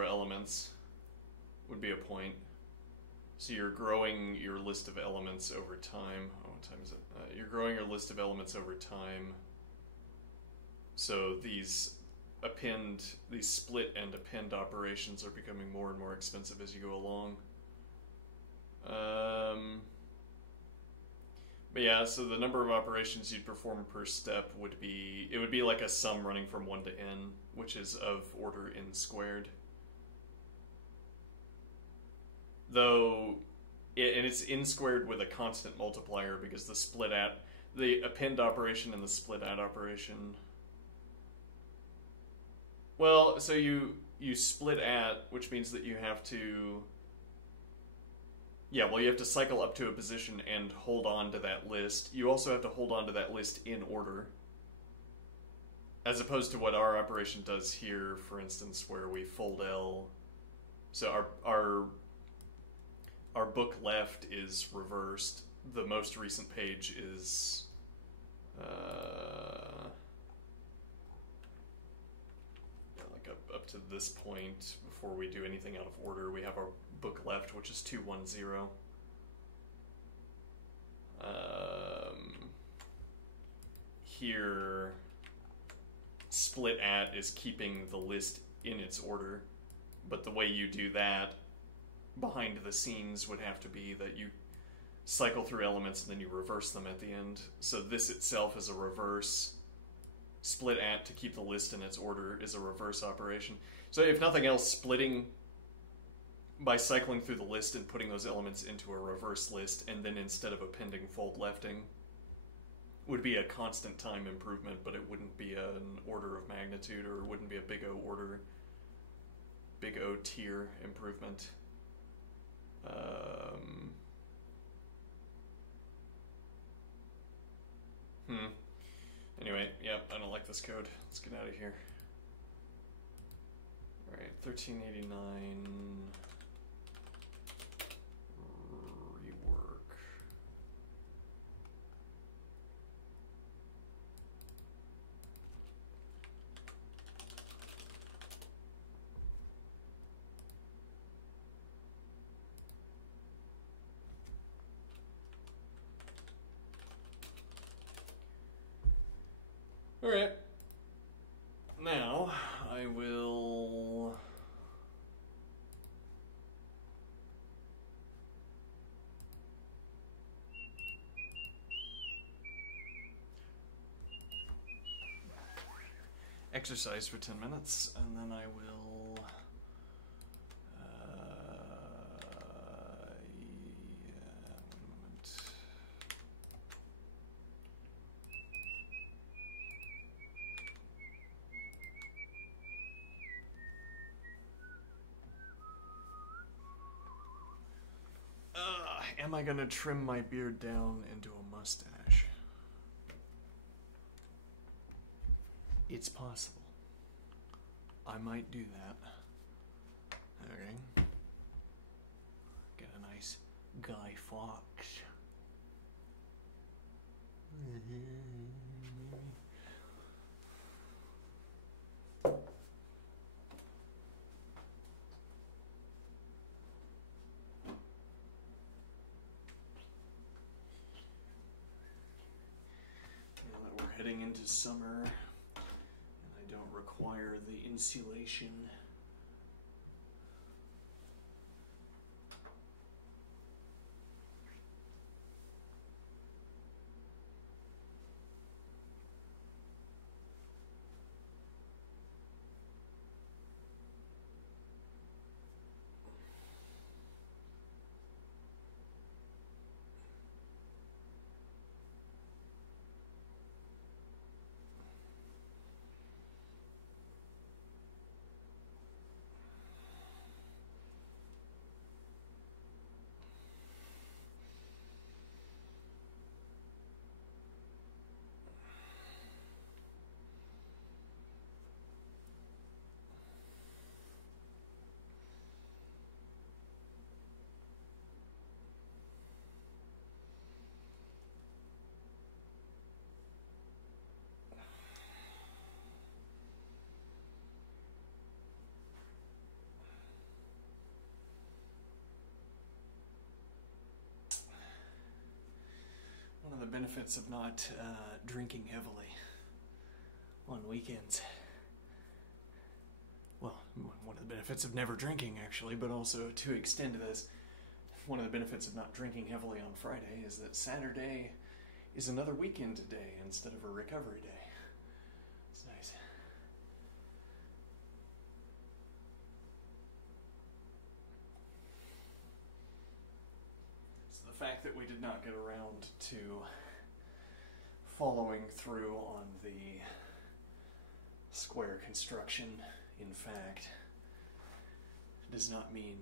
elements, would be a point. So you're growing your list of elements over time. Oh, what time is it? You're growing your list of elements over time. So these split and append operations are becoming more and more expensive as you go along. But yeah, so the number of operations you'd perform per step would be like a sum running from 1 to n, which is of order n squared. Though, and it's n squared with a constant multiplier because the append operation and the split at operation. Well, so you split at, which means that you have to, you have to cycle up to a position and hold on to that list. You also have to hold on to that list in order, as opposed to what our operation does here, for instance, where we fold L. So our book left is reversed. The most recent page is like up to this point. Before we do anything out of order, we have our book left, which is 210. Here, split at is keeping the list in its order, but the way you do that behind the scenes would have to be that you cycle through elements and then you reverse them at the end. So this itself is a reverse. Split at, to keep the list in its order, is a reverse operation. So if nothing else, splitting by cycling through the list and putting those elements into a reverse list, and then instead of appending, fold lefting, would be a constant time improvement, but it wouldn't be an order of magnitude, or it wouldn't be a big O tier improvement. Anyway, I don't like this code. Let's get out of here. Alright, 1389. Rework. Alright. Now, I will... exercise for 10 minutes, and then I will... wait a moment. Am I gonna trim my beard down into a mustache? It's possible. I might do that. Okay. Get a nice Guy Fawkes. Heading into summer, and I don't require the insulation. One of the benefits of not drinking heavily on weekends. Well, one of the benefits of never drinking, actually, but also to extend this, one of the benefits of not drinking heavily on Friday is that Saturday is another weekend day instead of a recovery day. It's nice. So the fact that we did not get around to following through on the square construction, in fact, does not mean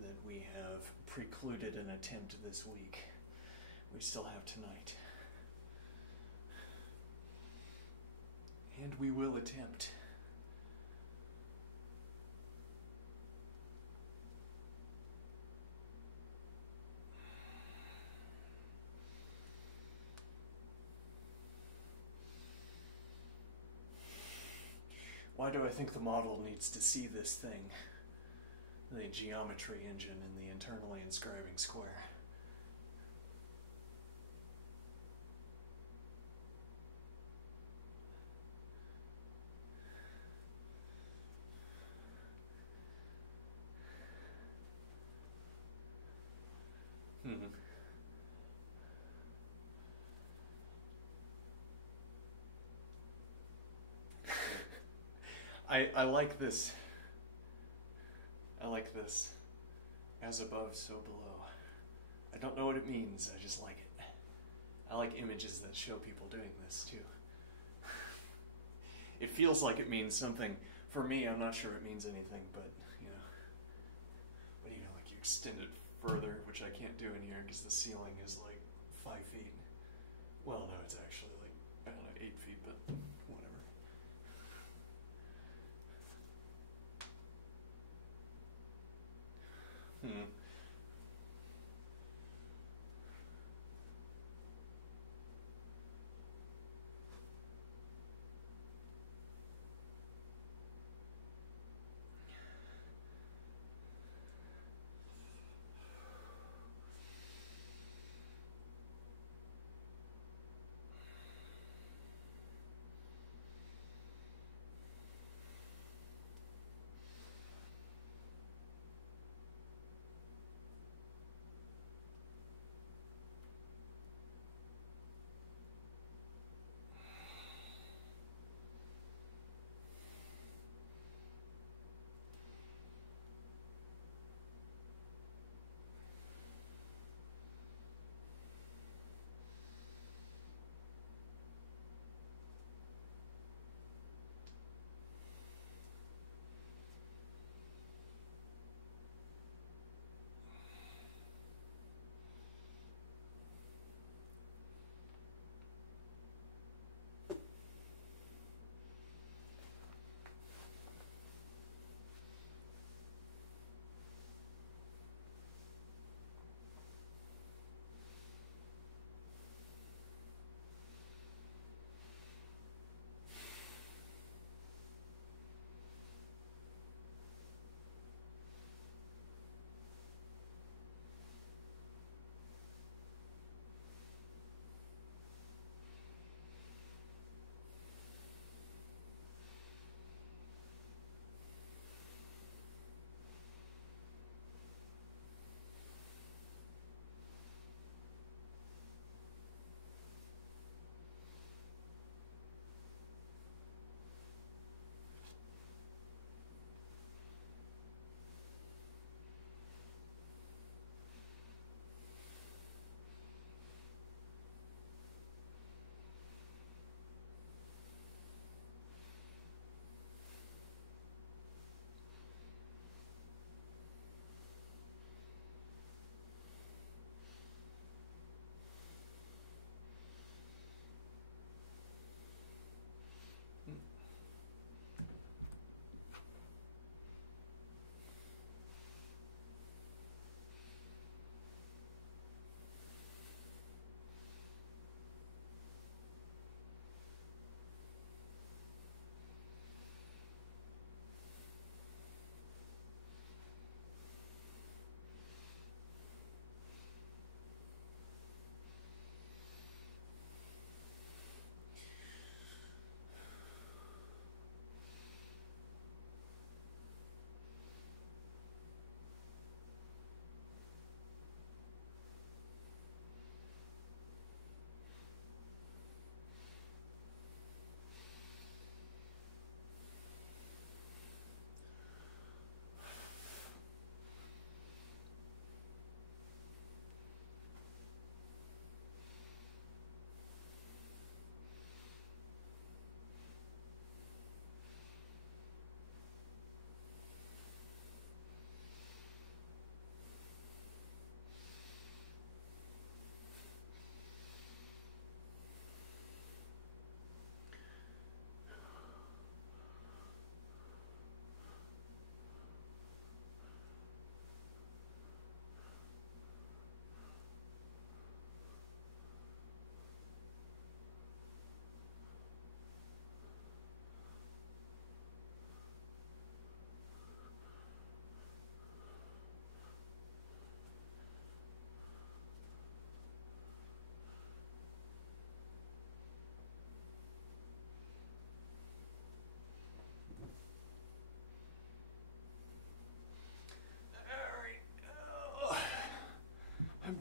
that we have precluded an attempt this week. We still have tonight. And we will attempt. Why do I think the model needs to see this thing? The geometry engine and the internally inscribing square. I like this. I like this. As above, so below. I don't know what it means, I just like it. I like images that show people doing this too. It feels like it means something. For me, I'm not sure it means anything, but you know. But you know, like you extend it further, which I can't do in here because the ceiling is like 5 feet. Well, no, it's actually like, I don't know, 8 feet, but whatever.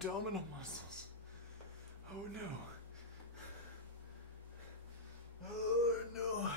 abdominal muscles. Oh no. Oh no.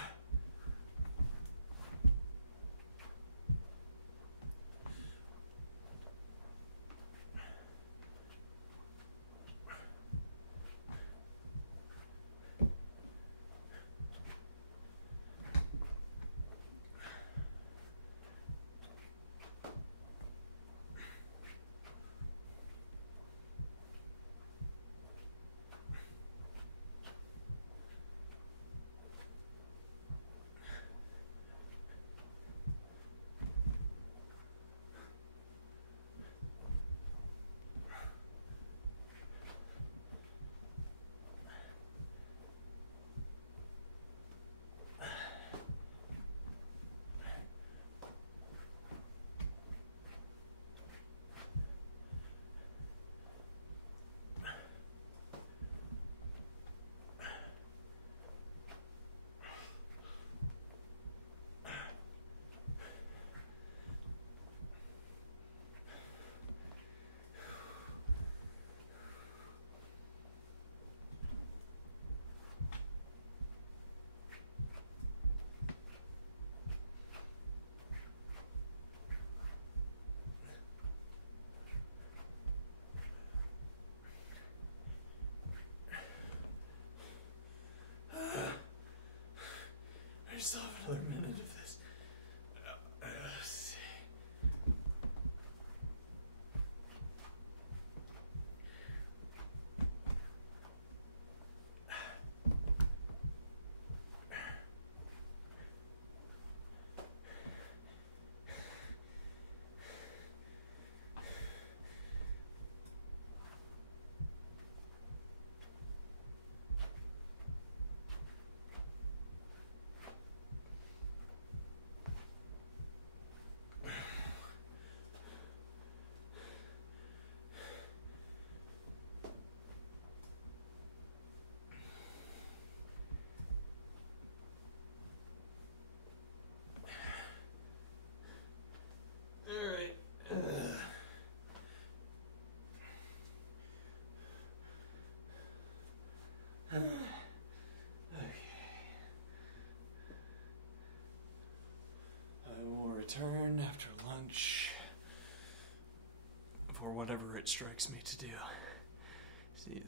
I still have another minute of this. Alright. Okay. I will return after lunch for whatever it strikes me to do. See,